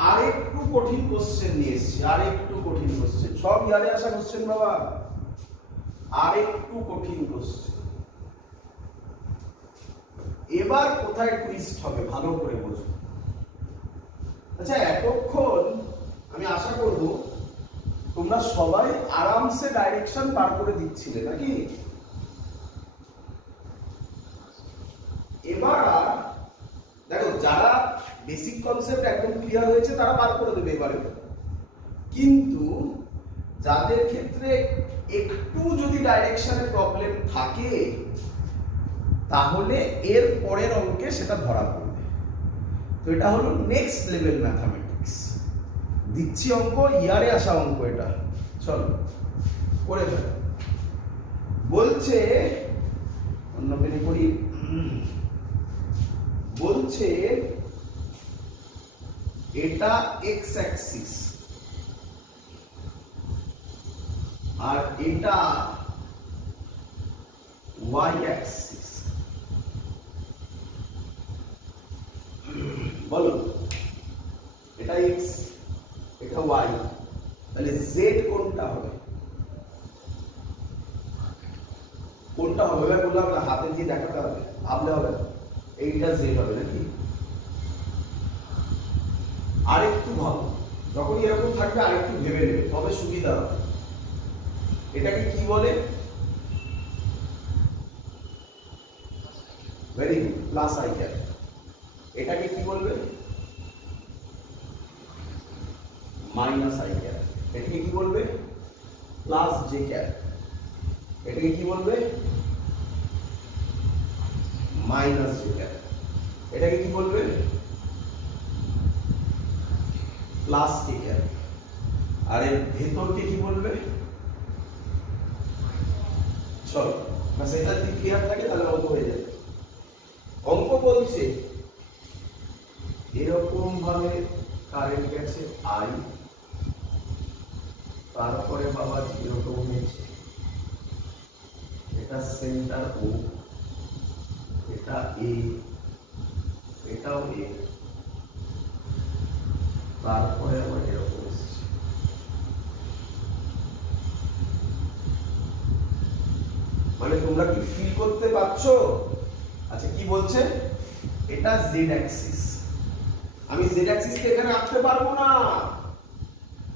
আরেকটু কঠিন কোশ্চেন নিয়ে এসেছি, আরেকটু কঠিন কোশ্চেন, সব ইয়ারে আসা কোশ্চেন বাবা, আরেকটু কঠিন কোশ্চেন। এবার কোথায় টুইস্ট হবে ভালো করে বুঝো। আচ্ছা, এতক্ষণ আমি আশা করব তোমরা সবাই আরামসে ডাইরেকশন বার করে দিচ্ছিলে নাকি? এবার দেখো, যারা বেসিক কনসেপ্ট একদম ক্লিয়ার হয়েছে তারা বার করে দেবে এবারে, কিন্তু যাদের ক্ষেত্রে একটু যদি ডাইরেকশনের প্রবলেম থাকে তাহলে এর পরের অঙ্কে সেটা ধরা পড়বে। তো এটা হলো নেক্সট লেভেল ম্যাথমেটিক্স, দিচ্ছি অঙ্ক, ইয়ারে আসা অঙ্ক এটা। চলো করে ফেল। বলছে অন্য পেনে করি, বলছে এটা এক্স অ্যাক্সিস আর এটা ওয়াই অ্যাক্সিস। বলো, এটা এক্স এটা ওয়াই, তাহলে জেড কোনটা হবে? কোনটা হবে এবার বললাম না, হাতে দিয়ে দেখাতে হবে, ভাবলে হবে না। এইটা জেড হবে নাকি? আরেকটু ভাবো, যখন এরকম থাকবে আরেকটু ভেবে নেবে, তবে সুবিধা হবে। এটাকে কি বলে? Very good, plus I cap. এটাকে কি বলবে? Minus I cap. এটাকে কি বলবে? Plus J cap. এটাকে কি বলবে? Minus J cap. এটাকে কি বলবে? প্লাস কে ক্যাপ। আর এর ভেতরকে কি বলবে? চলো বাস, এটা যদি ক্লিয়ার থাকে তাহলে অঙ্ক হয়ে যাবে। অঙ্ক বলছে এরকম ভাবে কারেন্ট গেছে আই, তারপরে বাবা যেরকম হয়েছে, এটা সেন্টার ও, এটা এ, এটাও এ, তারপরে আবার এরকম এসেছে। মানে তোমরা কি ফিল করতে পারছো? আচ্ছা কি বলছে, এটা জেড অ্যাক্সিস, আমি জেড অ্যাক্সিসকে এখানে আঁকতে পারবো না।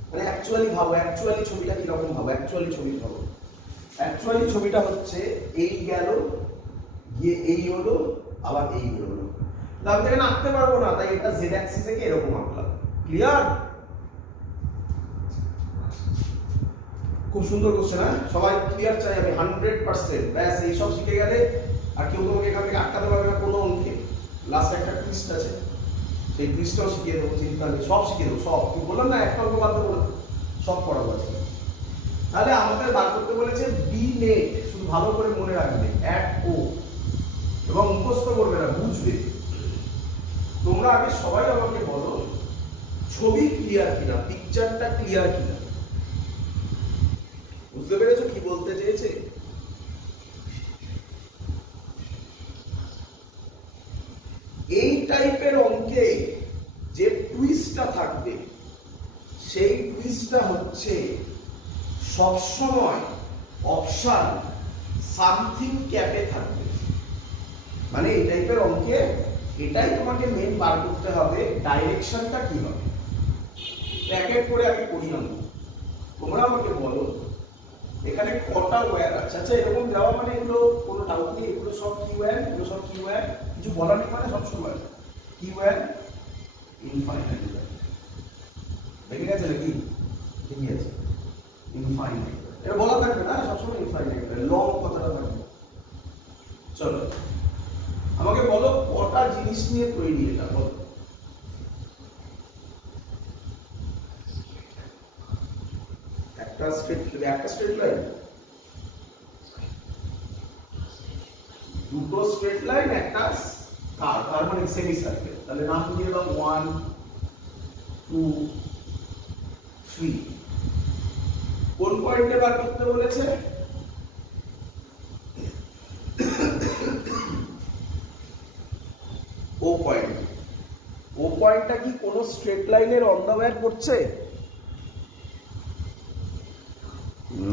মানে অ্যাকচুয়ালি ভাবো, অ্যাকচুয়ালি ছবিটা কি রকম ভাবো, অ্যাকচুয়ালি ছবি ভাবো। অ্যাকচুয়ালি ছবিটা হচ্ছে এই গেল, গিয়ে এই হলো, আবার এই হলো, আমি এখানে আঁকতে পারবো না, তাই এটা জেড অ্যাক্সিস থেকে এরকম আঁকলাম। ক্লিয়ার? খুব সুন্দর কোশ্চেন, হ্যাঁ সবাই ক্লিয়ার চাই আমি 100%। ব্যাস এই সব শিখে গেলে আর কেউ তোমাকে এখান থেকে আটকাতে পারবে না কোনো অঙ্কে। লাস্ট একটা টুইস্ট আছে, সেই টুইস্টটাও শিখিয়ে দেবো, চিন্তা নেই, সব শিখিয়ে দেবো, সব। কি বললাম না, একটা অঙ্ক বাদ দেবো না, সব পড়াবো আছে। তাহলে আমাদের বার করতে বলেছে বি নেট, শুধু ভালো করে মনে রাখবে অ্যাট ও, এবং মুখস্থ করবে না, বুঝবে। তোমরা আগে সবাই আমাকে বলো ছবি ক্লিয়ার কিনা, পিকচারটা ক্লিয়ার কিনা। বুঝতে পেরেছো কি বলতে চেয়েছে? এই টাইপের অঙ্কে যে টুইস্টটা থাকবে, সেই টুইস্টটা হচ্ছে সবসময় অপশন সামথিং ক্যাপে থাকবে। মানে এই টাইপের অঙ্কে এটাই তোমাকে মেন বার করতে হবে, ডাইরেকশনটা কি হবে। এক এক করে আমি করি না, তোমরা আমাকে বলো এখানে কটা ওয়্যার আছে। আচ্ছা এরকম দেওয়া মানে এগুলো কোনো ডাউট নেই, এগুলো সব কি ওয়্যার, এগুলো সব কি ওয়্যার, কিছু বলার নেই, মানে সব সময় কি ওয়্যার, ইনফাইনাইট ওয়্যার। দেখে গেছে নাকি? ঠিকই আছে, ইনফাইনাইট এটা বলা থাকবে না সবসময়, ইনফাইনাইট লং কথাটা থাকবে। চলো আমাকে বলো কটা জিনিস নিয়ে তৈরি এটা, বলো। একটা স্ট্রেট লাইন, দুটো স্ট্রেট লাইন, একটা কার্ভ, তার মানে সেমি সার্কেল। তাহলে নাম দিয়ে দাও 1 2 3। কোন পয়েন্টে বার করতে বলেছে? ও পয়েন্ট। ও পয়েন্টটা কি কোনো স্ট্রেট লাইনের অন দা ওয়্যার করছে?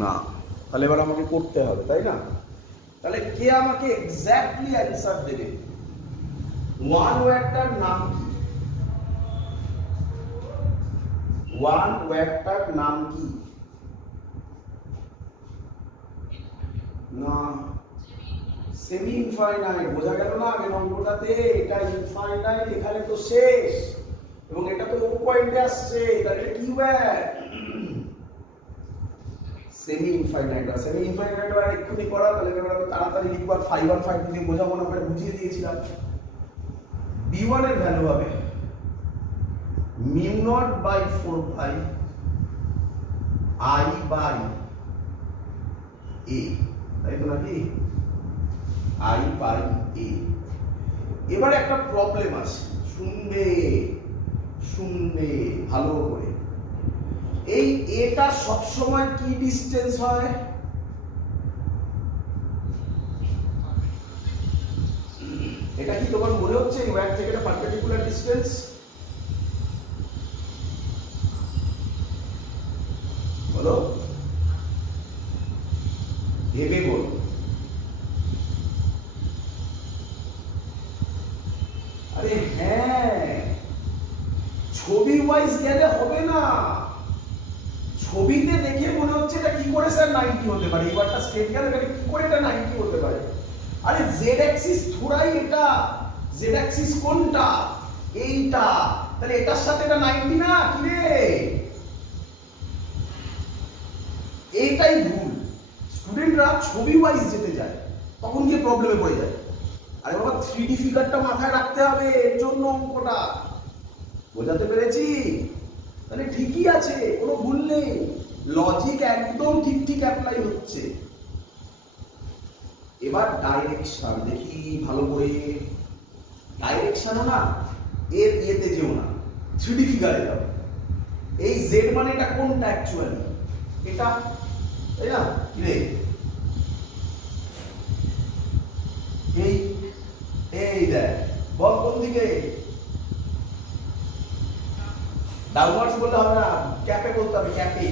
না। তাহলে এবার আমাকে করতে হবে, তাই না? তাহলে কে আমাকে এক্স্যাক্টলি অ্যান্সার দেবে? ওয়ান ওয়্যারটার নাম কি? ওয়ান ওয়্যারটার নাম কি? না, সেমি ইনফাইনাইট। বোঝা গেল না আগের অঙ্কটাতে? এটা ইনফাইনাইট, এখানে তো শেষ, এবং এটা তো ও পয়েন্টে আসছে, তাহলে কি ওয়্যার? Semi infinite. আর সেমি ইনফাইনাইট আর এক্ষুনি করা, তাহলে এবার আমি তাড়াতাড়ি লিখবার 5 1 5 দিয়ে বোঝাবো না, বুঝিয়ে দিয়েছিলাম। b1 এর ভ্যালু হবে μ0 by 4 pi i by a, তাই তো নাকি? i by a। এবার একটা প্রবলেম আছে, শুনবে শুনবে ভালো করে। এই এটা সব সময় কি ডিসটেন্স হয়? এটা কি তোমার মনে হচ্ছে এই ওয়্যার থেকে এটা পারপেন্ডিকুলার ডিসটেন্স? বলো, ভেবে বলো। আরে হ্যাঁ, ছবি ওয়াইজ গেলে হবে না। ছবিতে দেখে মনে হচ্ছে এটা কি করে স্যার 90 হতে পারে, এইবারটা স্ট্রেট গেল, এটা কি করে এটা 90 হতে পারে? আরে জেড অ্যাক্সিস থোড়াই এটা, জেড অ্যাক্সিস কোনটা? এইটা, তাহলে এটার সাথে এটা 90 না কি রে? এইটাই ভুল। স্টুডেন্টরা ছবি ওয়াইজ যেতে যায়, তখন গিয়ে প্রবলেমে পড়ে যায়। আরে বাবা 3D ফিগারটা মাথায় রাখতে হবে, এর জন্য অঙ্কটা। বোঝাতে পেরেছি? তাহলে ঠিকই আছে, কোনো ভুল নেই, লজিক একদম ঠিক ঠিক অ্যাপ্লাই হচ্ছে। এবার ডাইরেকশন দেখি ভালো করে। ডাইরেকশনও না এর ইয়েতে যেও না, 3D ফিগারে যাও। এই জেড মানে এটা কোনটা অ্যাকচুয়ালি? এটা, তাই না? কি রে? এই এই দেখ, বল কোন দিকে? ডাউনওয়ার্ডস বললে হবে না, ক্যাপে বলতে হবে, ক্যাপে।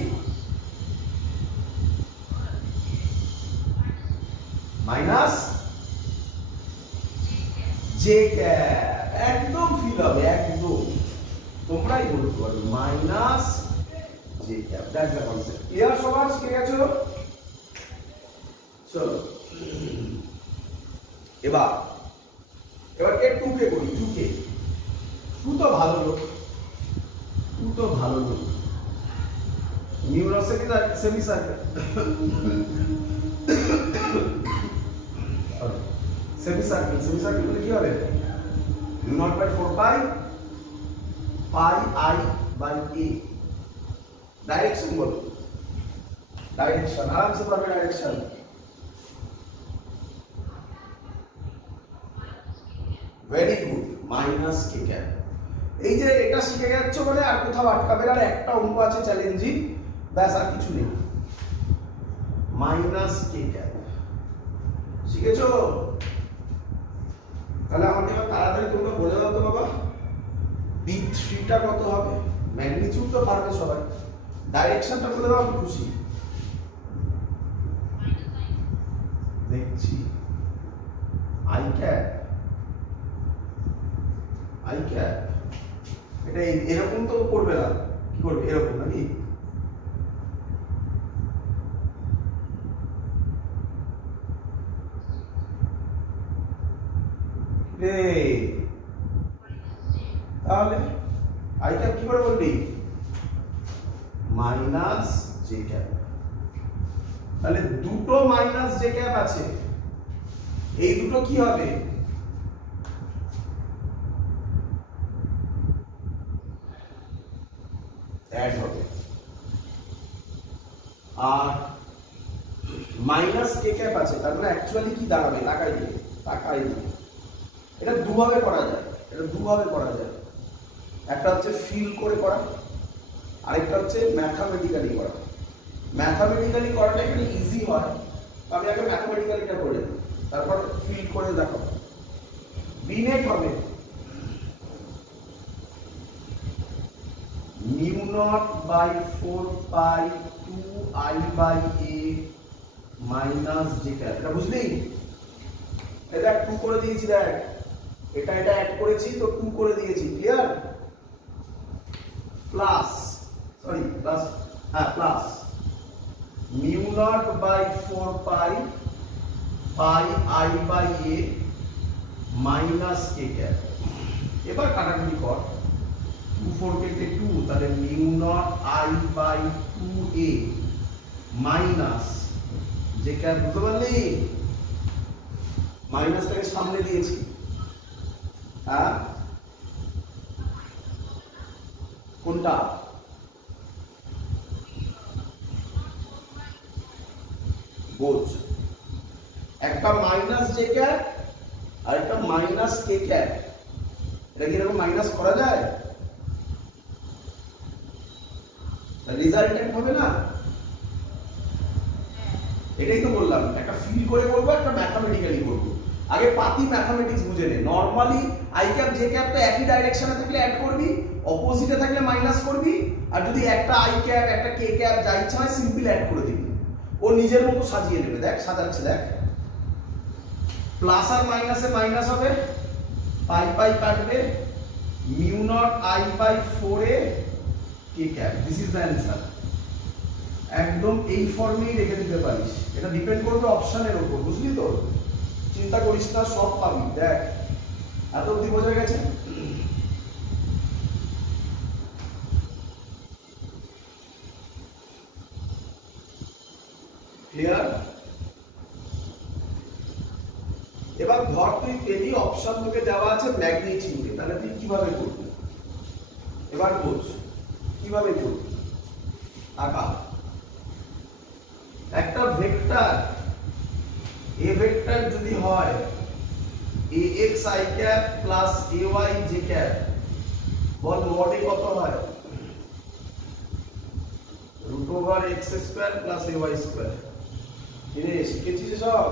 মাইনাস জে ক্যাপ, একদম ফিল হবে, একদম তোমরাই বলতে পারবে, minus J cap. That's the concept. Clear সবার? শিখে গেছো? চলো এবার কে 2 কে করি। 2 কে 2 তো ভালো লোক, 2 তো ভালো লোক। নিউরো সেমি সার্কেল, সেমি সার্কেল বলে কি হবে? u naught by 4 pi i by a। Direction বলো, ডাইরেকশন আরামসে পারবে। Direction very good, minus K cap. এই যে এটা শিখে যাচ্ছ মানে আর কোথাও আটকাবে না। একটা অঙ্ক আছে চ্যালেঞ্জিং, ব্যাস আর কিছু নেই। মাইনাস কে ক্যাপ শিখেছো? তাহলে আমাকে এবার তাড়াতাড়ি তোমরা বলে দাও তো বাবা, B3 টা কত হবে? ম্যাগনিটিউড তো পারবে সবাই, ডাইরেকশনটা বলে দাও, আমি খুশি। দেখছি আই ক্যাপ, এটা এরকম তো করবে না, কি করবে? এরকম নাকি? তাহলে আই ক্যাপ কি করে বলবি? Minus J cap. তাহলে দুটো মাইনাস জে ক্যাপ আছে, এই দুটো কি হবে? অ্যাড হবে। আর মাইনাস কে ক্যাপ আছে, তার মানে অ্যাকচুয়ালি কি দাঁড়াবে? তাকাই দিবে। এটা দুভাবে করা যায়, একটা হচ্ছে ফিল করে করা, আরেকটা হচ্ছে ম্যাথামেটিক্যালি করা। ম্যাথামেটিক্যালি করাটা এখানে ইজি হয়, আমি আগে ম্যাথামেটিক্যালিটা করে দিই, তারপর ফিল করে দেখো। বিনেট হবে mu naught by 4 pi 2i by a minus J cap. এটা বুঝলি? এই দেখ 2 করে দিয়েছি, দেখ এটা অ্যাড করেছি তো 2 করে দিয়েছি। Clear? Plus mu naught by 4 pi i by a minus K cap. এবার কাটাকুটি কর, 2 4 কেটে 2, তাহলে mu naught i by 2a minus J cap. বুঝতে পারলি? মাইনাসটাকে সামনে দিয়েছি, হ্যাঁ কোনটা? বোঝ, একটা মাইনাস জে ক্যাপ আর একটা মাইনাস কে ক্যাপ। এটা কি এরকম মাইনাস করা যায়? রেজাল্টেন্ট হবে না? এটাই তো বললাম, একটা ফিল করে করবো, একটা ম্যাথামেটিক্যালি করবো। আগে পাতি ম্যাথামেটিক্স বুঝে নে। নরমালি আই ক্যাপ জে ক্যাপটা একই ডাইরেকশনে থাকলে অ্যাড করবি, অপোজিটে থাকলে মাইনাস করবি, আর যদি একটা আই ক্যাপ একটা কে ক্যাপ যা ইচ্ছা হয় সিম্পল অ্যাড করে দিবি, ও নিজের মতো সাজিয়ে নেবে। দেখ সাজাচ্ছে, দেখ প্লাস আর মাইনাসে মাইনাস হবে, পাই কাটবে, mu naught i by 4a K cap. This is the answer. একদম এই ফর্মেই রেখে দিতে পারিস, এটা ডিপেন্ড করবে অপশনের উপর, বুঝলি তো? চিন্তা করিস না, সব পাবি। দেখ এত অবধি বোঝা গেছে? ক্লিয়ার? এবার ধর তুই পেলি অপশন তোকে দেওয়া আছে ম্যাগনিটিউডে, তাহলে তুই কিভাবে করবি? এবার বোঝ কিভাবে করবি। আঁকা একটা ভেক্টর, এ ভেক্টর যদি হয় ax i cap plus ay j cap, বল মডে কত হয়? √x² plus ay²। এরে শিখেছিস সব?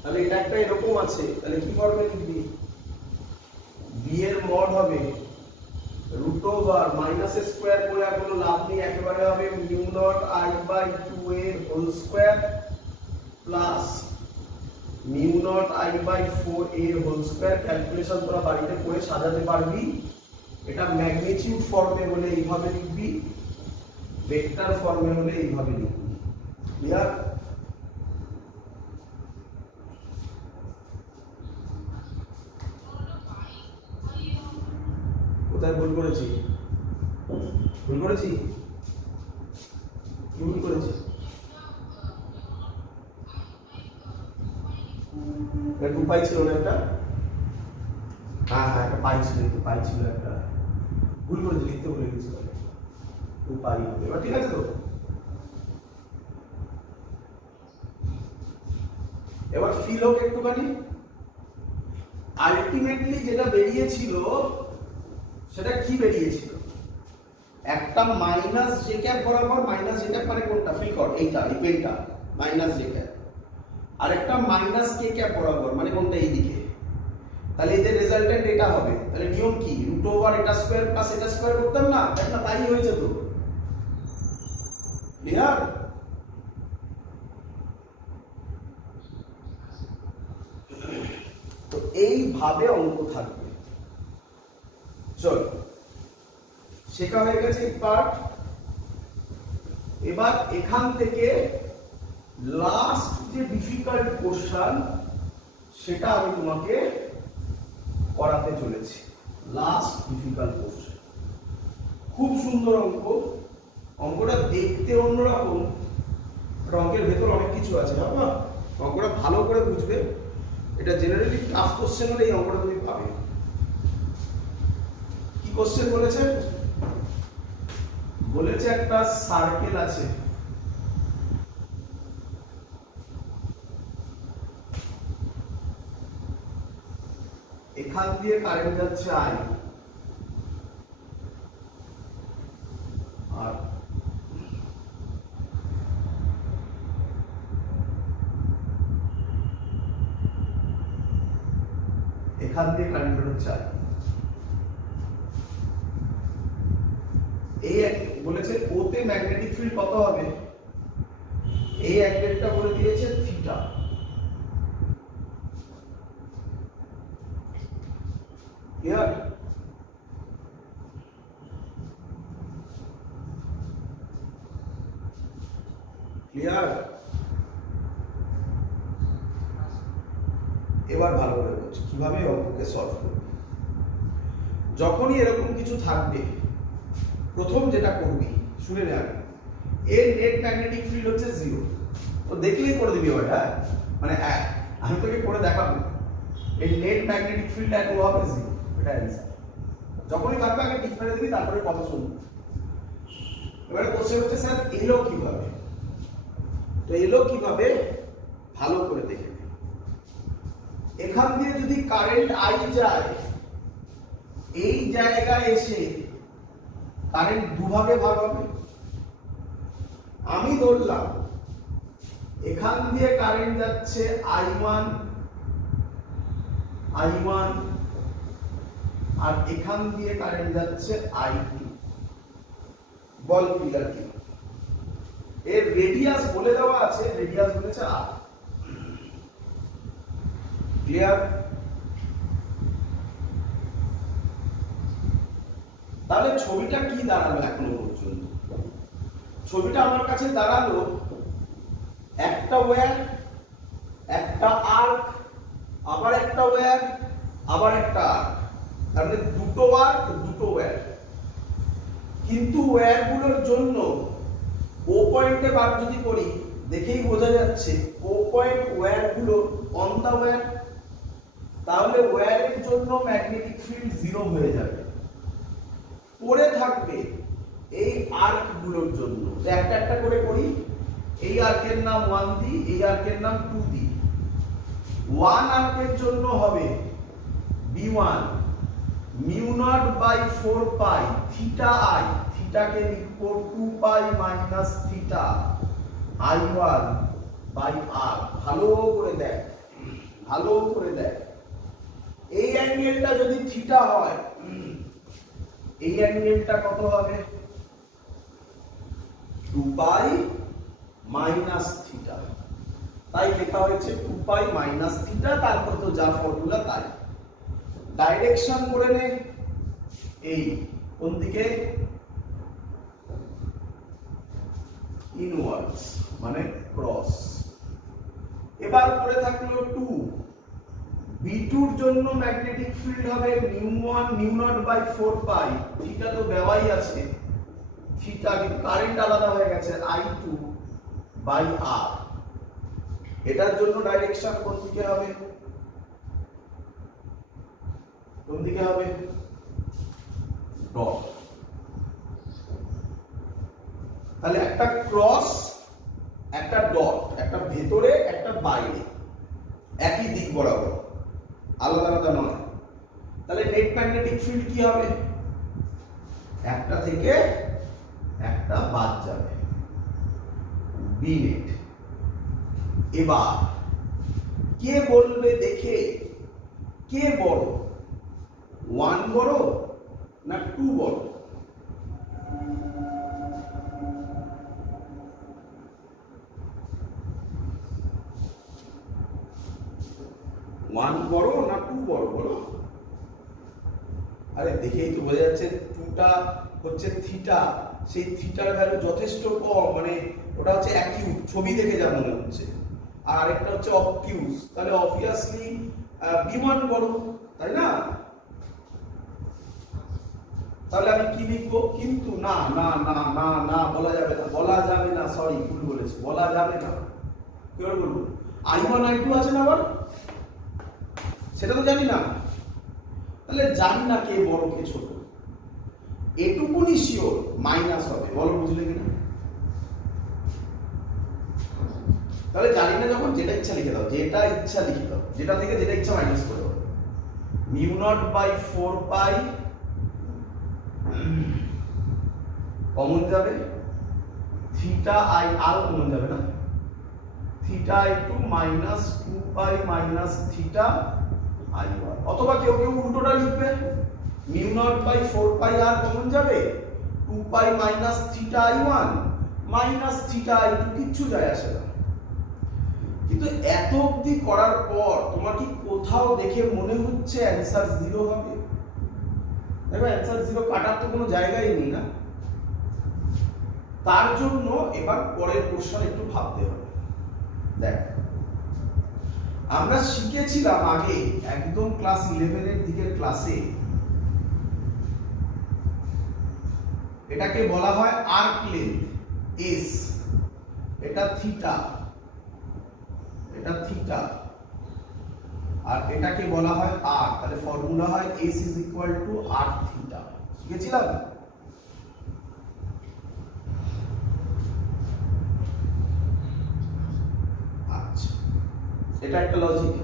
তাহলে এটা একটা এরকম আছে, তাহলে কি ফর্মে লিখবি? b বি এর মড হবে রুট ওভার মাইনাস স্কোয়ার করে আর কোনো লাভ নেই, একেবারে হবে মিউ নট আই বাই 2 এর whole square plus mu naught I by 4 এর হোল স্কোয়ার। ক্যালকুলেশন তোরা বাড়িতে করে সাজাতে পারবি। এটা ম্যাগনিটিউড ফর্মে হলে এইভাবে লিখবি, ভেক্টর ফর্মে হলে এইভাবে লিখবি। ক্লিয়ার? কোথায় ভুল করেছি? ভুল করেছি? কি ভুল করেছি? টু পাই ছিল না একটা? হ্যাঁ হ্যাঁ একটা পাই ছিল, একটু পাই ছিল একটা, ভুল করেছি, লিখতে ভুলে গেছি। টু পাই হবে, এবার ঠিক আছে তো? এবার ফিল হোক একটুখানি। আলটিমেটলি যেটা বেরিয়েছিল সেটা কি বেরিয়েছিল? একটা মাইনাস জে ক্যাপ বরাবর, মাইনাস জে ক্যাপ মানে কোনটা? ফিল কর, এইটা, এই পেনটা মাইনাস জে ক্যাপ, আর একটা মাইনাস কে ক্যাপ বরাবর মানে কোনটা? এইদিকে। তাহলে এদের রেজাল্টেন্ট এটা হবে। তাহলে নিয়ম কি? রুট ওভার এটা স্কয়ার প্লাস এটা স্কয়ার করতাম না? একটা তাই হয়েছে তো। ক্লিয়ার? তো এইভাবে অঙ্ক থাকবে। চল, শেখা হয়ে গেছে এই পার্ট। এবার এখান থেকে লাস্ট যে ডিফিকাল্ট কোশ্চেন সেটা আমি তোমাকে করাতে চলেছি। লাস্ট ডিফিকাল্ট কোশ্চেন, খুব সুন্দর অঙ্ক। অঙ্কটা দেখতে অন্যরকম, অঙ্কের ভেতর অনেক কিছু আছে। বাবা অঙ্কটা ভালো করে বুঝবে। এটা জেনারেলি টাফ কোশ্চেন হলে এই অঙ্কটা তুমি পাবে। কি কোশ্চেন বলেছে? বলেছে একটা সার্কেল আছে, এখান দিয়ে কারেন্ট যাচ্ছে আই, আর এখান দিয়ে কারেন্ট বেরোচ্ছে আই। এই বলেছে ওতে ম্যাগনেটিক ফিল্ড কত হবে? এই অ্যাঙ্গেলটা বলে দিয়েছে থিটা। ক্লিয়ার? ক্লিয়ার? এবার ভালো করে বলছি কিভাবে অঙ্ককে সলভ করবে। যখনই এরকম কিছু থাকবে, প্রথম যেটা করবি, শুনে নে আগে, এর নেট ম্যাগনেটিক ফিল্ড হচ্ছে 0। তো দেখলেই করে দিবি ওটা, মানে আমি তোকে করে দেখাবো। এর নেট ম্যাগনেটিক ফিল্ড এত হবে 0, এটা অ্যানসার। যখনই থাকবে আগে টিক মেরে দিবি, তারপরে কথা শুনবি। এবারে কোশ্চেন হচ্ছে স্যার এলো কিভাবে? তো এলো কিভাবে ভালো করে দেখে নে। এখান দিয়ে যদি কারেন্ট আই যায়, এই জায়গায় এসে কারেন্ট দুভাগে ভাগ হবে। আমি ধরলাম এখান দিয়ে কারেন্ট যাচ্ছে I1, আর এখান দিয়ে কারেন্ট যাচ্ছে I2। বল ক্লিয়ার কি? এর রেডিয়াস বলে দেওয়া আছে, রেডিয়াস বলেছে R। ক্লিয়ার? তাহলে ছবিটা কি দাঁড়ালো এখনো পর্যন্ত? ছবিটা আমার কাছে দাঁড়ালো একটা ওয়্যার, একটা আর্ক, আবার একটা ওয়্যার, আবার একটা আর্ক, তার মানে দুটো আর্ক দুটো ওয়্যার। কিন্তু ওয়্যার গুলোর জন্য ও পয়েন্টে বার যদি করি, দেখেই বোঝা যাচ্ছে ও পয়েন্ট ওয়্যার গুলো অন দা ওয়্যার। তাহলে ওয়্যারের জন্য ম্যাগনেটিক ফিল্ড 0 হয়ে যাবে। পড়ে থাকবে এই আর্ক গুলোর জন্য। একটা একটা করে করি। এই আর্কের নাম 1 দি, এই আর্কের নাম 2 দি। 1 আর্কের জন্য হবে B1 mu naught by 4 pi theta I, থিটাকে লিখবো 2 pi minus theta I1 by R। ভালো করে দেখ, ভালো করে দেখ। এই অ্যাঙ্গেলটা যদি থিটা হয়, এই অ্যাঙ্গেলটা কত হবে? 2 পাই মাইনাস থিটা। তাই লেখা হয়েছে 2 পাই মাইনাস থিটা, তারপর তো যা ফর্মুলা তাই। ডাইরেকশন করে নে, এই কোন দিকে? ইনওয়ার্ডস মানে ক্রস। এবার পড়ে থাকলো 2, B2 এর জন্য ম্যাগনেটিক ফিল্ড হবে μ1 μ0 বাই 4 পাই। থিটা তো দেওয়াই আছে, থিটা কিন্তু কারেন্ট আলাদা হয়ে গেছে I2 বাই R। এটার জন্য ডাইরেকশন কোন দিকে হবে? কোন দিকে হবে? ডট। তাহলে একটা ক্রস, একটা ডট, একটা ভেতরে একটা বাইরে, একই দিক বরাবর, আলাদা আলাদা নয়। তাহলে নেট ম্যাগনেটিক ফিল্ড কি হবে? একটা থেকে একটা বাদ যাবে, বি নেট। এবার কে বলবে দেখে কে বড়, 1 বড় না 2 বড়? ওয়ান বড় না 2 বড়? বলো। আরে দেখেই তো বোঝা যাচ্ছে 2টা হচ্ছে থিটা, সেই থিটার ভ্যালু যথেষ্ট কম, মানে ওটা হচ্ছে অ্যাকিউট, ছবি দেখে যা মনে হচ্ছে। আর একটা হচ্ছে অবকিউস, তাহলে অবভিয়াসলি B1 বড়, তাই না? তাহলে আমি কি লিখবো? কিন্তু না না না না না, বলা যাবে না, বলা যাবে না, সরি ভুল বলেছি, বলা যাবে না। কি করে বলবো? I1 I2 আছে না আবার, সেটা তো জানি না। তাহলে জানি না কে বড় কে ছোট, এটুকুনি শিওর মাইনাস হবে। বলো বুঝলে কিনা? তাহলে জানি না যখন যেটা ইচ্ছা লিখে দাও, যেটা ইচ্ছা লিখে দাও, যেটা থেকে যেটা ইচ্ছা মাইনাস করে দাও। μ0 বাই 4 পাই কমন যাবে, থিটা আই আর কমন যাবে না, theta I2 minus 2 pi minus theta I1। অথবা কেউ কেউ উল্টোটা লিখবে, μ0 বাই 4 পাই আর কমন যাবে, 2 pi minus theta I1 minus theta I2, কিচ্ছু যায় আসে না। কিন্তু এত অবধি করার পর তোমার কি কোথাও দেখে মনে হচ্ছে অ্যানসার 0 হবে? দেখো অ্যানসার 0 কাটার তো কোনো জায়গাই নেই না। তার জন্য এবার পরের কোশ্চেন একটু ভাবতে হবে। দেখ, আমরা শিখেছিলাম আগে একদম ক্লাস 11 এর দিকের ক্লাসে, এটাকে বলা হয় আর্ক লেন্থ S, এটা থিটা, এটা থিটা, আর এটাকে বলা হয় R। তাহলে ফর্মুলা হয় S is equal to R theta। শিখেছিলাম? আচ্ছা, এটা একটা লজিক।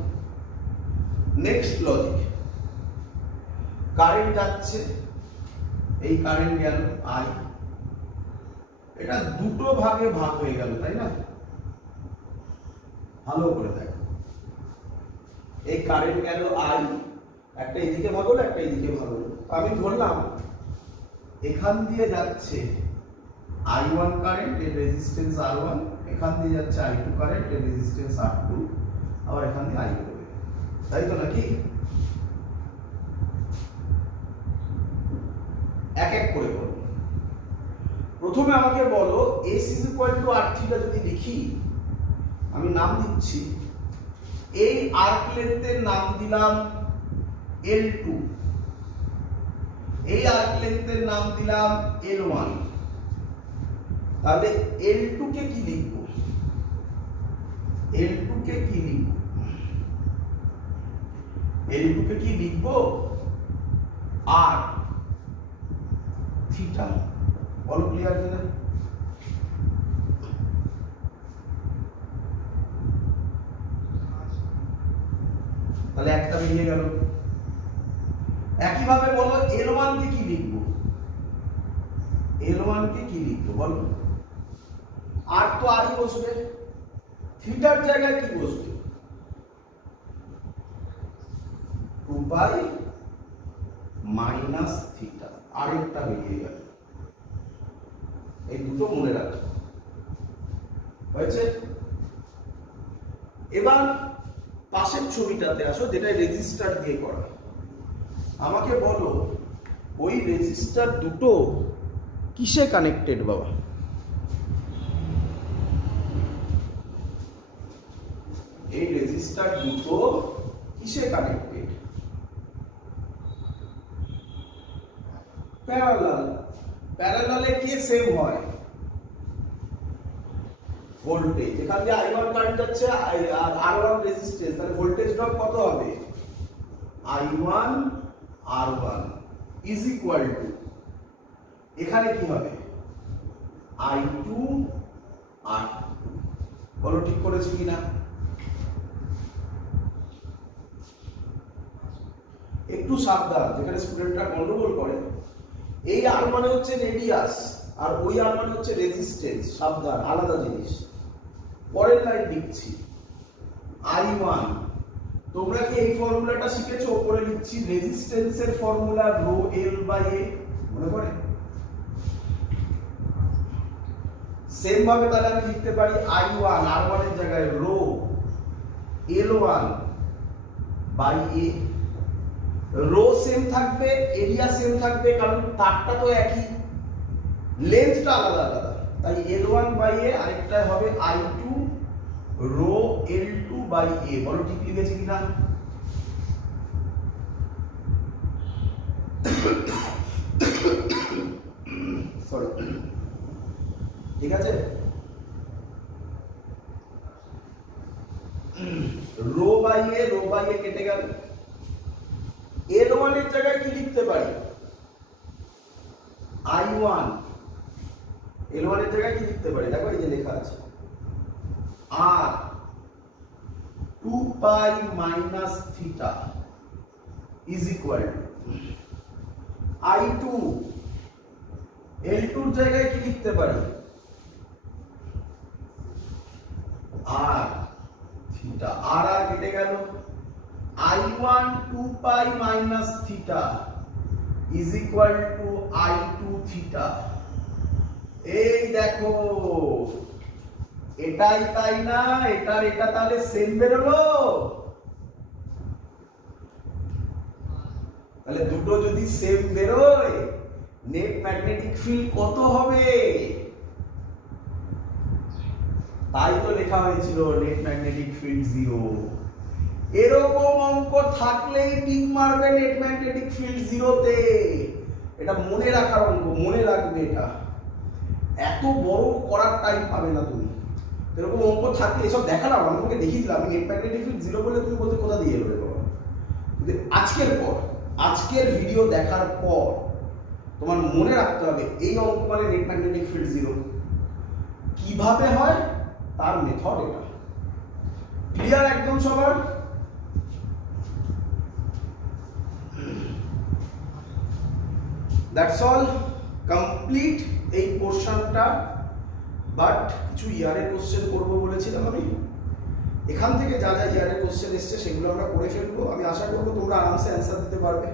নেক্সট লজিক, কারেন্ট যাচ্ছে, এই কারেন্ট গেল I, এটা দুটো ভাগে ভাগ হয়ে গেল, তাই না? ভালো করে দেখো, এই কারেন্ট গেল I, একটা এদিকে ভাগ হলো, একটা এদিকে ভাগ হলো। আমি ধরলাম এখান দিয়ে যাচ্ছে I1 কারেন্ট, এর রেজিস্ট্যান্স R1, এখান দিয়ে যাচ্ছে I2 কারেন্ট, এর রেজিস্ট্যান্স R2, আবার এখান দিয়ে I বেরোবে, তাই তো নাকি? এক এক করে বলো। প্রথমে আমাকে বলো S is equal to R theta যদি লিখি, আমি নাম দিচ্ছি, এই আর্ক লেন্থের নাম দিলাম L2, এই আর্ক লেন্থের নাম দিলাম L1। তাহলে L2 কে কি লিখব? L2 কে কি লিখব? L2 কে কি লিখব? R theta. বলো ক্লিয়ার কিনা? তাহলে একটা বেরিয়ে গেল। একইভাবে বলো L1 কে কি লিখব? L1 কে কি লিখব বলো? আর তো আরই বসবে, থিটার জায়গায় কি বসবে? 2 পাই মাইনাস থিটা, আরেকটা বেরিয়ে গেল। এই দুটো মনে রাখো, হয়েছে? এবার পাশের ছবিটাতে আসো, যেটা রেজিস্টার দিয়ে করা। আমাকে বলো ওই রেজিস্টার দুটো কিসে কানেক্টেড বাবা? এই রেজিস্টার দুটো কিসে কানেক্টেড? প্যারালাল। প্যারালালে কে সেম হয়? ভোল্টেজ। এখান দিয়ে I1 কারেন্ট যাচ্ছে আর R1 রেজিস্ট্যান্স, তাহলে ভোল্টেজ ড্রপ কত হবে? I1 R1 is equal two, এখানে কি হবে? I2 R2। বলো ঠিক করেছি কিনা? একটু সাবধান, যেখানে স্টুডেন্টরা গন্ডগোল করে। এই আর মানে হচ্ছে রেডিয়াস আর ওই আর মানে হচ্ছে রেজিস্ট্যান্স, সাবধান, আলাদা জিনিস। পরের লাইন লিখছি I1। তোমরা কি এই ফর্মুলাটা শিখেছো? উপরে লিখছি রেজিস্ট্যান্সের ফর্মুলা রো এল বাই এ, মনে পড়ে? সেম ভাবে তাহলে আমি লিখতে পারি I1 R1 এর জায়গায় rho L1 by A. Rho same থাকবে, এরিয়া সেম থাকবে, কারণ তারটা তো একই, লেন্থটা আলাদা আলাদা, তাই L1 বাই এ, আরেকটা হবে I2 রো L2 বাই এ। বলো ঠিক লিখেছি কিনা? সরি, ঠিক আছে? রো বাই এ কেটে গেল। L1 এর জায়গায় কি লিখতে পারি? I1। L1 এর জায়গায় কি লিখতে পারি? দেখো এই যে লেখা আছে R 2 pi minus theta is equal two I2। L2 এর জায়গায় কি লিখতে পারি? R theta. আর কেটে গেল। I1 2 pi minus theta is equal two I2 theta. এই দেখো, এটাই তাই না? এটার এটা তাহলে সেম বেরোলো। তাহলে দুটো যদি সেম বেরোয়, নেট ম্যাগনেটিক ফিল্ড কত হবে? তাই তো লেখা হয়েছিল নেট ম্যাগনেটিক ফিল্ড 0। এরকম অঙ্ক থাকলেই টিক মারবে নেট ম্যাগনেটিক ফিল্ড 0 তে। এটা মনে রাখার অঙ্ক, মনে রাখবে এটা। এত বড় করার টাইম পাবে না তুমি। এরকম অঙ্ক থাকলে এসব দেখালাম, আমি তোমাকে দেখিয়ে দিলাম। আমি নেট ম্যাগনেটিক ফিল্ড 0 বলে তুমি বলতে কোথা দিয়ে এলো বাবা? আজকের পর, আজকের ভিডিও দেখার পর তোমার মনে রাখতে হবে এই অঙ্ক মানে নেট ম্যাগনেটিক ফিল্ড 0 কিভাবে হয়, তার মেথড এটা। ক্লিয়ার একদম সবার? দ্যাটস অল, কমপ্লিট এই পোরশনটা। বাট কিছু ইয়ারের কোশ্চেন করবো বলেছিলাম আমি। এখান থেকে যা যা ইয়ারের কোশ্চেন এসছে সেগুলো আমরা করে ফেলবো। আমি আশা করবো তোমরা আরামসে অ্যান্সার দিতে পারবে।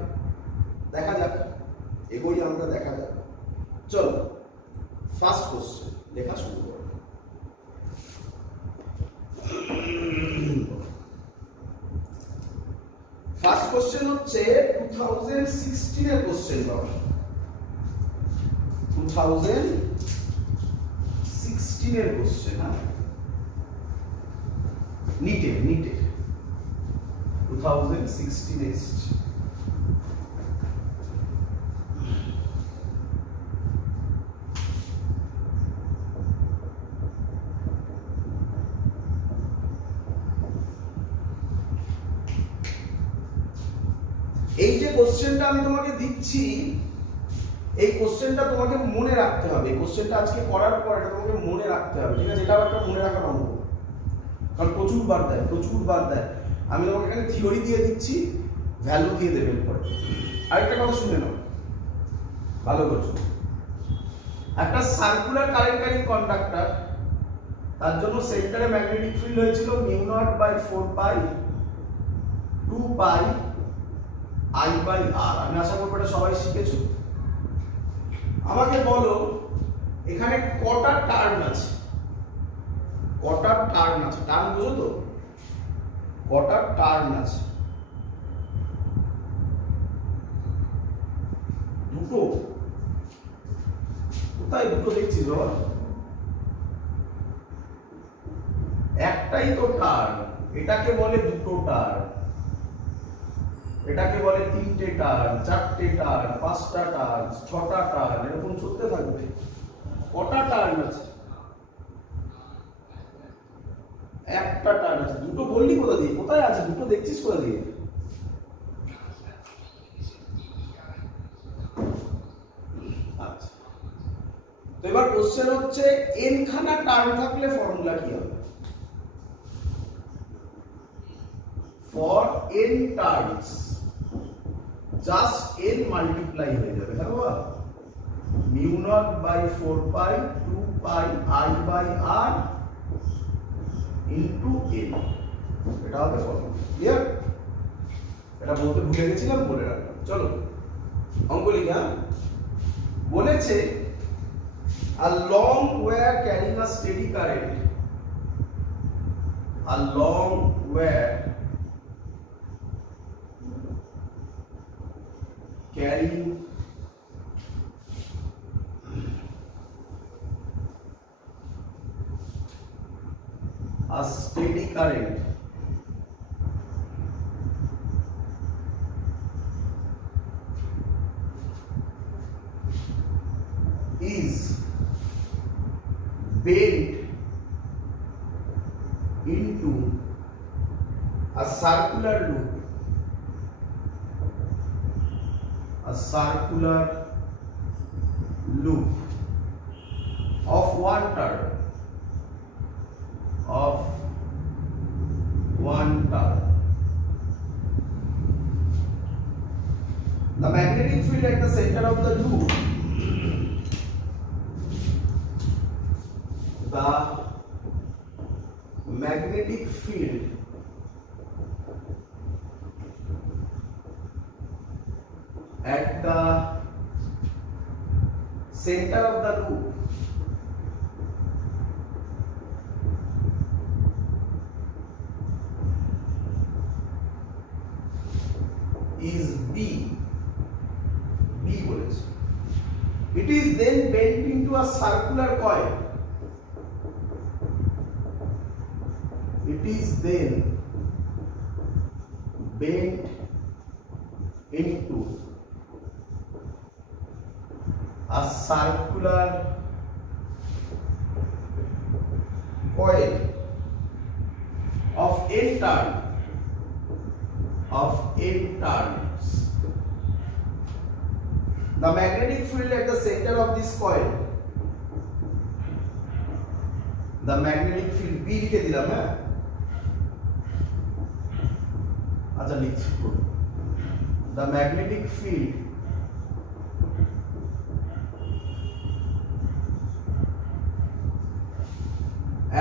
দেখা যাক, এগোই আমরা, দেখা যাক। চলো ফার্স্ট কোশ্চেন লেখা শুরু করো। ফার্স্ট কোশ্চেন হচ্ছে 2016 এর কোশ্চেন বাবা। 2016 এর কোশ্চেন, হ্যাঁ, নিটের 2016 এসছে। এই যে কোশ্চেনটা আমি তোমাকে দিচ্ছি, এই কোশ্চেনটা তোমাকে মনে রাখতে হবে। এই কোশ্চেনটা আজকে করার পর এটা তোমাকে মনে রাখতে হবে, ঠিক আছে? এটাও একটা মনে রাখার অঙ্ক, কারণ প্রচুর বার দেয়। আমি তোমাকে এখানে থিওরি দিয়ে দিচ্ছি, ভ্যালু দিয়ে দেবেন পরে। আরেকটা কথা শুনে নাও ভালো করে। একটা সার্কুলার কারেন্ট ক্যারিং কন্ডাক্টর, তার জন্য সেন্টারে ম্যাগনেটিক ফিল্ড হয়েছিল μ0/4 পাই 2 পাই I/R। আমি আশা করব এটা সবাই শিখেছো। আমাকে বলো এখানে কটা টার্ন আছে, কটা টার্ন আছে, টার্ন বুঝো তো, কটা টার্ন আছে? দুটো। কোথায় দুটো দেখছিস বাবা? একটাই তো টার্ন, এটাকে বলে দুটো টার্ন, এটাকে বলে তিনটে টার্ন, চারটে টার্ন, পাঁচটা টার্ন, ছটা টার্ন, এরকম চলতে থাকবে। কটা টার্ন আছে? একটা টার্ন আছে। দুটো বললি কোথা দিয়ে? কোথায় আছে দুটো দেখছিস কোথা দিয়ে? আচ্ছা, তো এবার কোশ্চেন হচ্ছে n খানা টার্ন থাকলে ফর্মুলা কি হবে? For n turns just n multiply হয়ে যাবে, হ্যাঁ বাবা, mu naught by 4 pi 2 pi I by R into n, এটা হবে ফর্মুলা। ক্লিয়ার? এটা বলতে ভুলে গেছিলাম, বলে রাখলাম। চলো অঙ্ক লিখি। হ্যাঁ, বলেছে a long wire carrying a steady current, a long wire carrying a steady current is bent into a circular loop, a circular loop of one turn, of one turn. The magnetic field at the center of the loop, the magnetic field at the center of the loop is B. B বলেছে। It is then bent into a circular coil. It is then bent into a circular coil of n turn, of n turns. The magnetic field at the center of this coil, the magnetic field B লিখে দিলাম। হ্যাঁ, আচ্ছা লিখছি। The magnetic field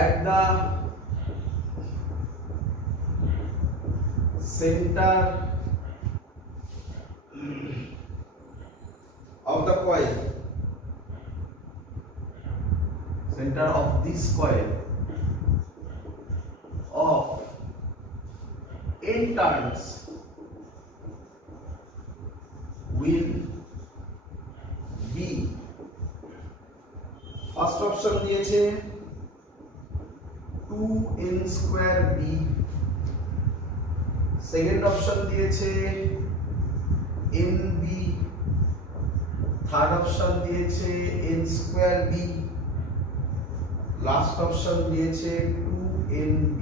at the center of the coil, center of this coil of n turns will be, first option দিয়েছে 2n square b, second option দিয়েছে nb, third option দিয়েছে n square b, last option দিয়েছে 2nb।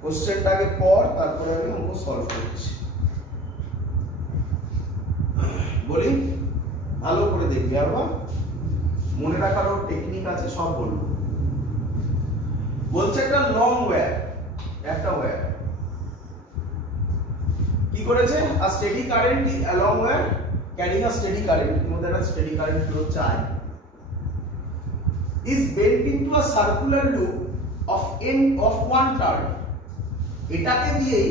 কোশ্চেনটাকে পড়, তারপরে আমি অঙ্ক solve করছি। বলি ভালো করে দেখবি, আর মনে রাখারও টেকনিক আছে, সব বলবো। বলছে একটা লং ওয়্যার, একটা ওয়্যার কি করেছে, a steady current along wire carrying a steady current, এর মধ্যে একটা স্টেডি কারেন্ট ফ্লো চাই, is bent into a circular loop of n of one turn। এটাকে দিয়েই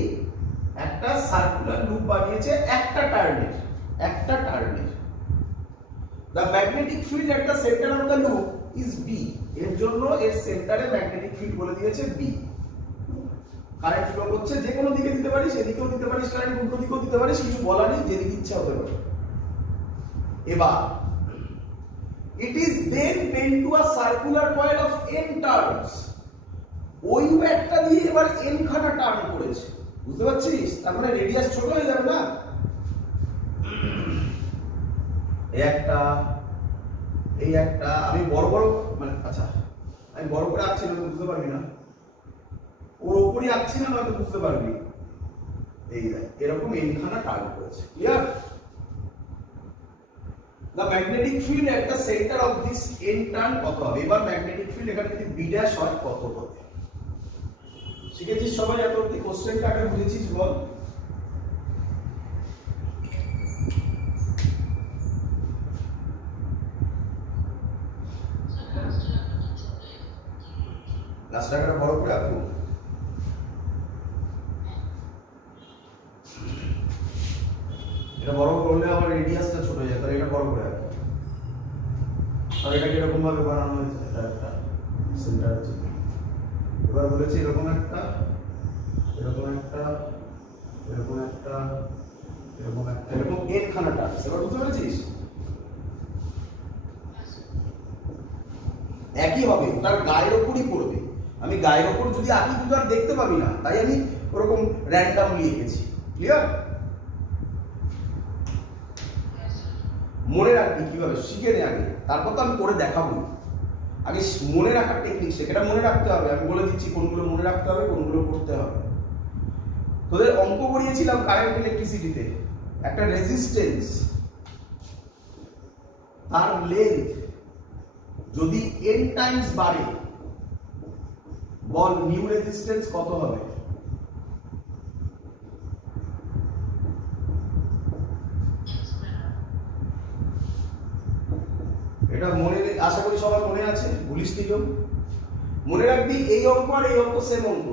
একটা সার্কুলার লুপ বানিয়েছে একটা টার্নের the magnetic field at the center of the loop is B এর জন্য এর সেন্টারে ম্যাগনেটিক ফিল্ড বলে দিয়েছে B কারেন্ট ফ্লো করছে যে কোনো দিকে দিতে পারিস এদিকেও দিতে পারিস কারেন্ট উল্টো দিকেও দিতে পারিস কিছু বলার নেই যেদিকে ইচ্ছা হতে পারে এবার it is then bent to a circular coil of n turns ওই ওয়্যারটা দিয়ে এবার n খানা টার্ন করেছে বুঝতে পারছিস তার মানে রেডিয়াস ছোট হয়ে যাবে না এই একটা আমি বড় মানে আচ্ছা আমি বড় করে আঁকছি না বুঝতে পারবি না ওর উপরই আঁকছি না নয়তো বুঝতে পারবি এই দেখ এরকম n খানা টার্ন করেছে clear the magnetic field at the center of this n turn কত হবে এবার ম্যাগনেটিক ফিল্ড এখানে যদি b' হয় কত হবে শিখেছিস সবাই এত অবধি কোশ্চেনটা আগে বুঝেছিস বল লাস্ট টাকাটা বড় করে আঁকবো এটা বড় করলে আবার রেডিয়াসটা ছোট হয়ে যায় তাহলে এটা বড় করে আঁকবো আর এটা কিরকম ভাবে বানানো হয়েছে এটা একটা সেন্টার আছে এবার বলেছি এরকম একটা এরকম n খানা টার্ন এবার বুঝতে পেরেছিস একই হবে তার গায়ের উপরই পড়বে আমি গায়ের উপর যদি আঁকি তুই আর দেখতে পাবি না তাই আমি ওরকম র্যান্ডমলি এঁকেছি ক্লিয়ার মনে রাখবি কিভাবে শিখে নে আগে তারপর তো আমি করে দেখাবো আগে মনে রাখার টেকনিক সেটা মনে রাখতে হবে আমি বলে দিচ্ছি কোনগুলো মনে রাখতে হবে কোনগুলো করতে হবে তোদের অঙ্ক করিয়েছিলাম কারেন্ট ইলেকট্রিসিটিতে একটা রেজিস্ট্যান্স তার লেন্থ যদি n টাইমস বাড়ে বল নিউ রেজিস্ট্যান্স কত হবে এটা মনে আশা করি সবার মনে আছে ভুলিস নি কেউ মনে রাখবি এই অঙ্ক আর এই অঙ্ক সেম অঙ্ক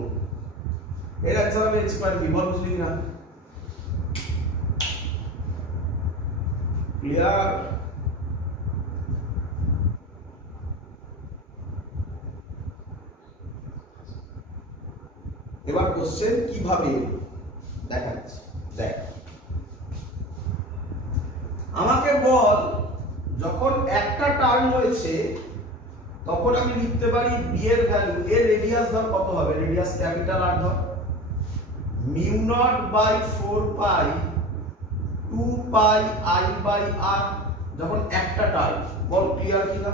এর অ্যান্সার হবে x² b বল বুঝলি না ক্লিয়ার এবার কোশ্চেন কিভাবে দেখাচ্ছি দেখ আমাকে বল যখন একটা টার্ন হয়েছে তখন আমি লিখতে পারি b এর ভ্যালু এর রেডিয়াস ধর কত হবে রেডিয়াস ক্যাপিটাল R ধর μ0/4 পাই 2 পাই I/R যখন একটা টার্ন বল ক্লিয়ার কিনা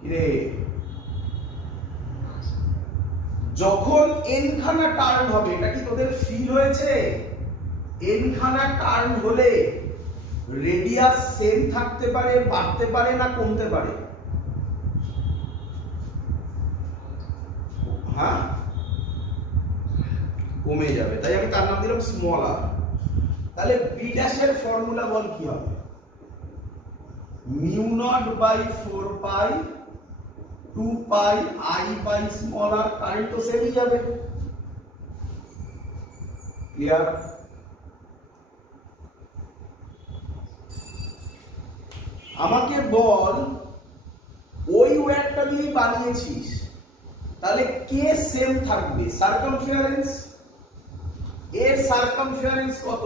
কিরে যখন n খানা টার্ন হবে এটা কি তোদের ফিল হয়েছে n খানা টার্ন হলে রেডিয়াস সেম থাকতে পারে বাড়তে পারে না কমতে পারে হ্যাঁ কমে যাবে তাই আমি তার নাম দিলাম স্মল r তাহলে b' এর ফর্মুলা বল কি হবে μ0/4 পাই 2 পাই I/r কারেন্ট তো সেমই যাবে ক্লিয়ার আমাকে বল ওই ওয়্যারটা দিয়ে বানিয়েছিস তাহলে কে সেম থাকবে সারকামফারেন্স এর সারকামফারেন্স কত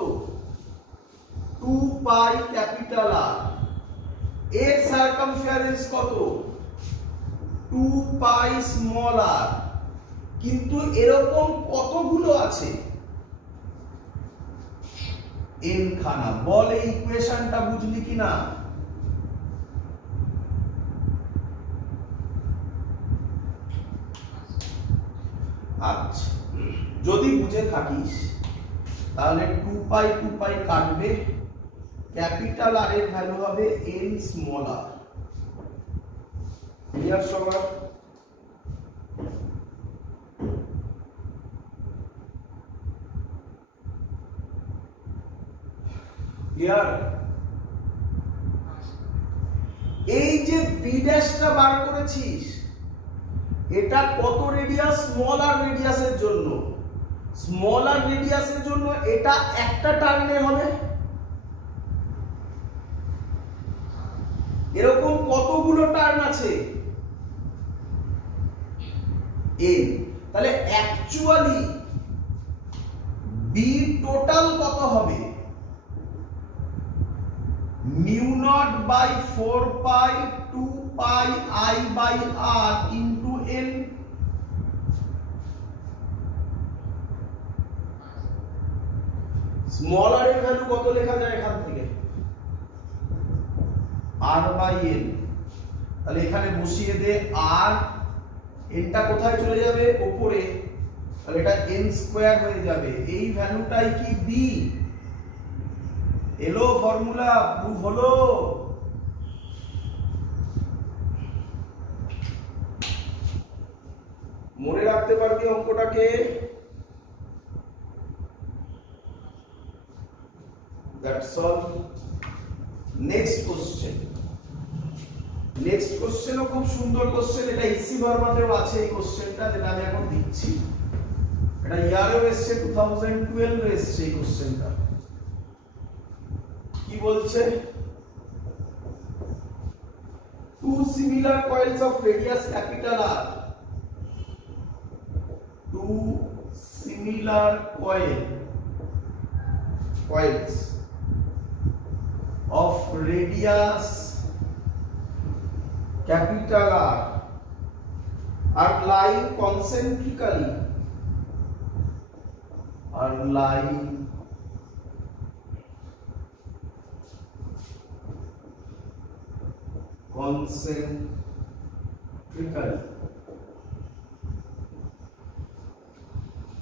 2 পাই ক্যাপিটাল R এর সারকামফারেন্স কত 2 পাই স্মল r কিন্তু এরকম কতগুলো আছে n খানা বল এই ইকুয়েশনটা বুঝলি কিনা আচ্ছা যদি বুঝে থাকিস তাহলে 2 পাই কাটবে ক্যাপিটাল R এর ভ্যালু হবে n স্মল r ক্লিয়ার সবার ক্লিয়ার এই যে b' টা বার করেছিস এটা কত রেডিয়াস? স্মলার রেডিয়াসের জন্য। স্মলার রেডিয়াসের জন্য এটা একটা টার্নে হবে। এরকম কতগুলো টার্ন আছে? n। তাহলে অ্যাকচুয়ালি বি টোটাল কত হবে? Mu naught by 4 pi 2 pi i by r into n। Small r এর ভ্যালু কত লেখা যায় এখান থেকে? r by n। তাহলে এখানে বসিয়ে দে r, nটা কোথায় চলে যাবে? উপরে। তাহলে এটা n স্কয়ার হয়ে যাবে। এই ভ্যালুটাই কি b? এলো ফর্মুলা, প্রুফ হলো। মনে রাখতে পারবি অঙ্কটাকে? That's all. Next question. Next কোশ্চেনও খুব সুন্দর কোশ্চেন। এটা ইসি ভার্মাতেও আছে এই কোশ্চেনটা, যেটা আমি এখন দিচ্ছি। এটা ইয়ারেও এসছে, 2012 এ এসছে এই কোশ্চেনটা। কি বলছে? Two similar coils of radius capital R. Two similar coils of radius capital R are lying concentrically.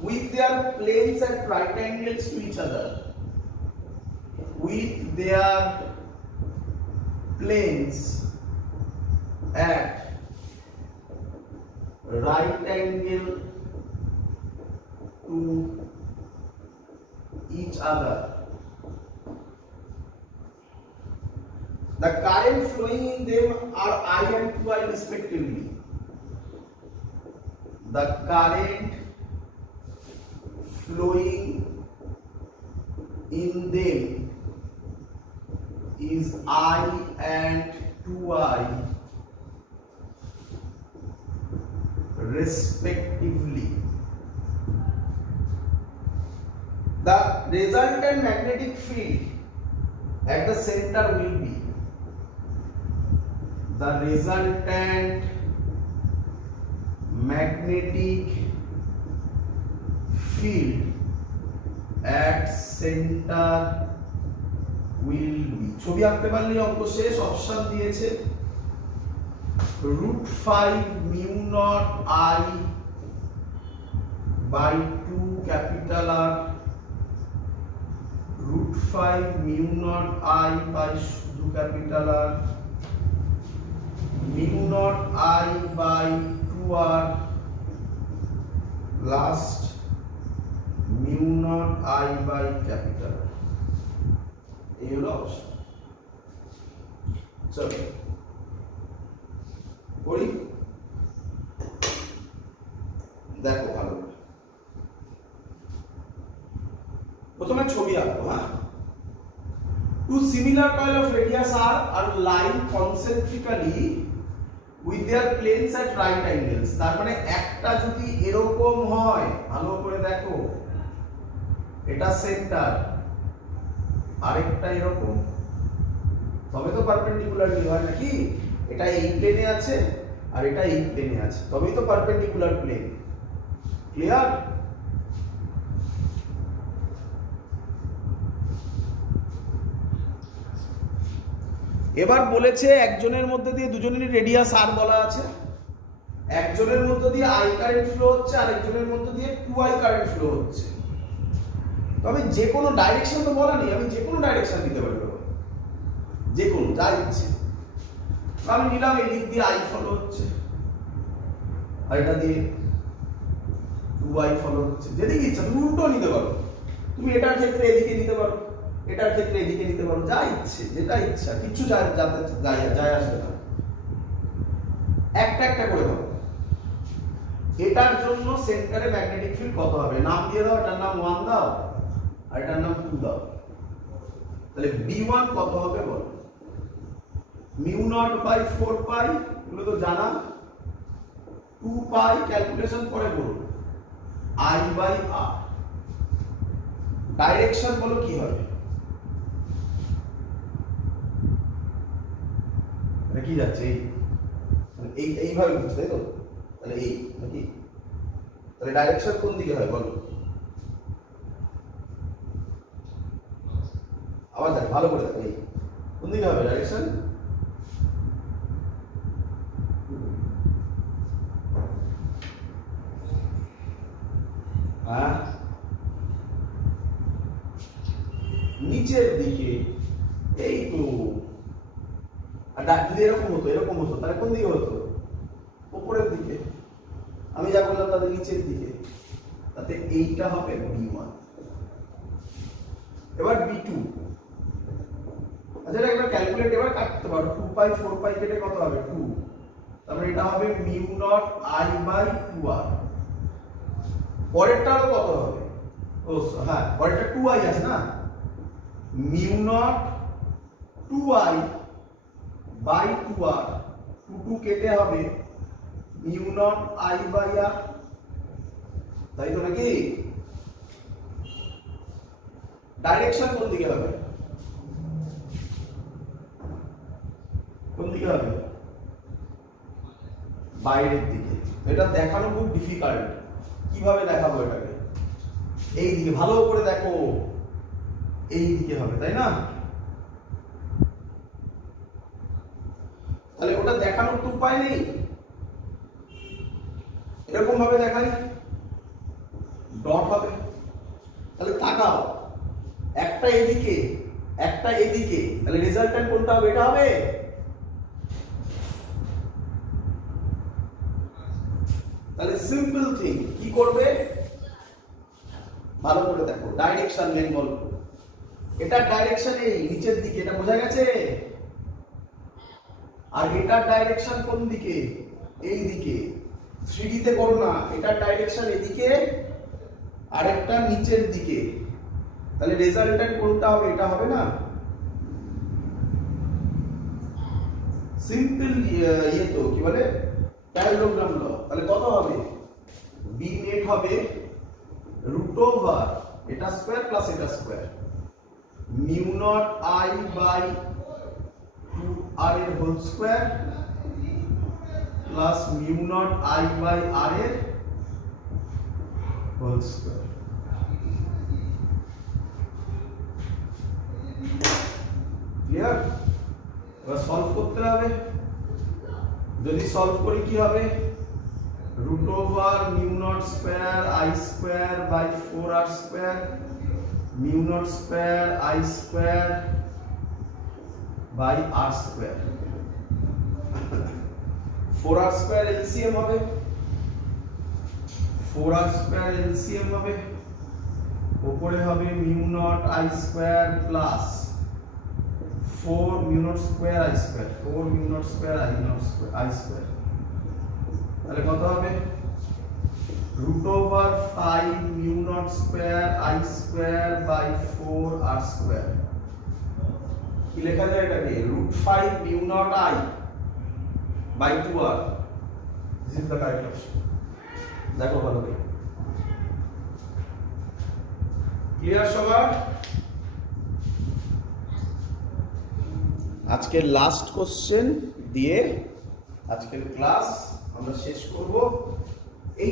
With their planes at right angles to each other. With their planes at right angle to each other. The current flowing in them are I and 2I respectively. The current flowing in them is I and 2I respectively. The resultant magnetic field at the center will be the resultant magnetic field at center will be। ছবি আঁকতে পারলে অঙ্ক শেষ। Option দিয়েছে √5 mu naught I by 2 capital R, √5 mu naught I by শুধু capital R, mu naught I by 2R, last mu naught I by capital. এই হলো option. চলো করি, দেখো ভালো করে। প্রথমে ছবি আঁকবো। হ্যাঁ, two similar coil of radius R আর line concentrically with their planes at right angles. তার মানে একটা যদি এরকম হয়, ভালো করে দেখো, এটা সেন্টার, আরেকটা এরকম, তবে তো পারপেন্ডিকুলারলি হয় নাকি? এটা এই প্লেনে আছে আর এটা এই প্লেনে আছে, তবেই তো পারপেন্ডিকুলার প্লেন। ক্লিয়ার? এবার বলেছে একজনের মধ্যে দিয়ে দুজনেরই রেডিয়াস আর বলা আছে। একজনের মধ্যে দিয়ে I কারেন্ট ফ্লো হচ্ছে, আরেকজনের মধ্যে দিয়ে 2I কারেন্ট ফ্লো হচ্ছে। তবে যে কোনো ডাইরেকশন তো বলা নেই, আমি যে কোনো ডাইরেকশন দিতে পারি, যে কোনো, যা ইচ্ছে। আমি নিলাম এই দিক দিয়ে I ফলো হচ্ছে, আর এটা দিয়ে 2I ফলো হচ্ছে। যেদিকে ইচ্ছা তুমি উল্টো নিতে পারো, তুমি এটার ক্ষেত্রে এদিকে নিতে পারো, এটার ক্ষেত্রে এদিকে নিতে পারো, যা ইচ্ছে, যেটা ইচ্ছা, কিচ্ছু যায় আসবে না। একটা একটা করে ভাবো। এটার জন্য সেন্টারে ম্যাগনেটিক ফিল্ড কত হবে? নাম দিয়ে দাও, এটার নাম 1 দাও আর এটার নাম 2 দাও। তাহলে B1 কত হবে বল? মিউ নট বাই 4 পাই, এগুলো তো জানা। 2 পাই ক্যালকুলেশন করে বলুন, I বাই R। ডাইরেকশন বলো কি হবে? এটা কি যাচ্ছে? এইভাবে বুঝতে, তাই তো? তাহলে এই নাকি, তাহলে ডাইরেকশন কোন দিকে হয় বলো? আবার দেখ, ভালো করে দেখ, এই কোন দিকে হবে ডাইরেকশন? হ্যাঁ, নিচের দিকে। এই তো। আর যদি এরকম হতো, এরকম হতো, তাহলে কোন দিকে হতো? উপরের দিকে। আমি যা বললাম তাদের নিচের দিকে, তাতে এইটা হবে B1। এবার B2। আচ্ছা, এটা ক্যালকুলেট এবার কাটতে পারো। 2 পাই 4 পাই কেটে কত হবে? 2। তারপরে এটা হবে mu naught I by 2R। পরেরটা কত হবে? ও হ্যাঁ, পরেরটা 2I আছে না, mu not 2I by 2R। 2 কেটে হবে mu naught I by R, তাই তো নাকি? ডাইরেকশন কোন দিকে হবে? কোন দিকে হবে? বাইরের দিকে। এটা দেখানো খুব ডিফিকাল্ট। কিভাবে দেখাবো এটাকে? এই দিকে, ভালো করে দেখো, এই দিকে হবে, তাই না? তাহলে ওটা দেখানোর তো উপায় নেই, এরকম ভাবে দেখাই, ডট হবে। তাহলে তাকাও, একটা এদিকে একটা এদিকে, তাহলে রেজাল্টেন্ট কোনটা হবে? এটা হবে। তাহলে সিম্পল থিং কি করবে? ভালো করে দেখো, ডাইরেকশন মেন বলো। এটা ডাইরেকশন এই নিচের দিকে, এটা বোঝা গেছে? আর এটার ডাইরেকশন কোন দিকে? এই দিকে। 3D তে করো না, এটার ডাইরেকশন এদিকে আর একটা নিচের দিকে। তাহলে রেজাল্টেন্ট কোনটা হবে? এটা হবে না? সিম্পল ইয়ে তো কি বলে, প্যারালোগ্রাম ল। তাহলে কত হবে? বি নেট হবে রুট ওভার এটা স্কয়ার প্লাস এটা square, mu naught I by 2R এর whole square plus mu naught I by R এর হোল স্কয়ার। ক্লিয়ার? এবার সলভ করতে হবে। যদি সলভ করি কি হবে? Root over mu naught square I square by 4R square, mu naught square I square by R square. 4R square LCM হবে, 4R square LCM হবে, উপরে হবে mu naught I square plus 4 mu naught square I square, 4 mu naught square I square. তাহলে কত হবে? Root over 5 mu naught square I square by 4R square. কি লেখা যায় এটাকে? Root 5 mu naught I by 2R। This is the correct option. দেখো ভালো করে। ক্লিয়ার সবার? আজকের লাস্ট কোশ্চেন দিয়ে আজকের ক্লাস আমরা শেষ করব। এই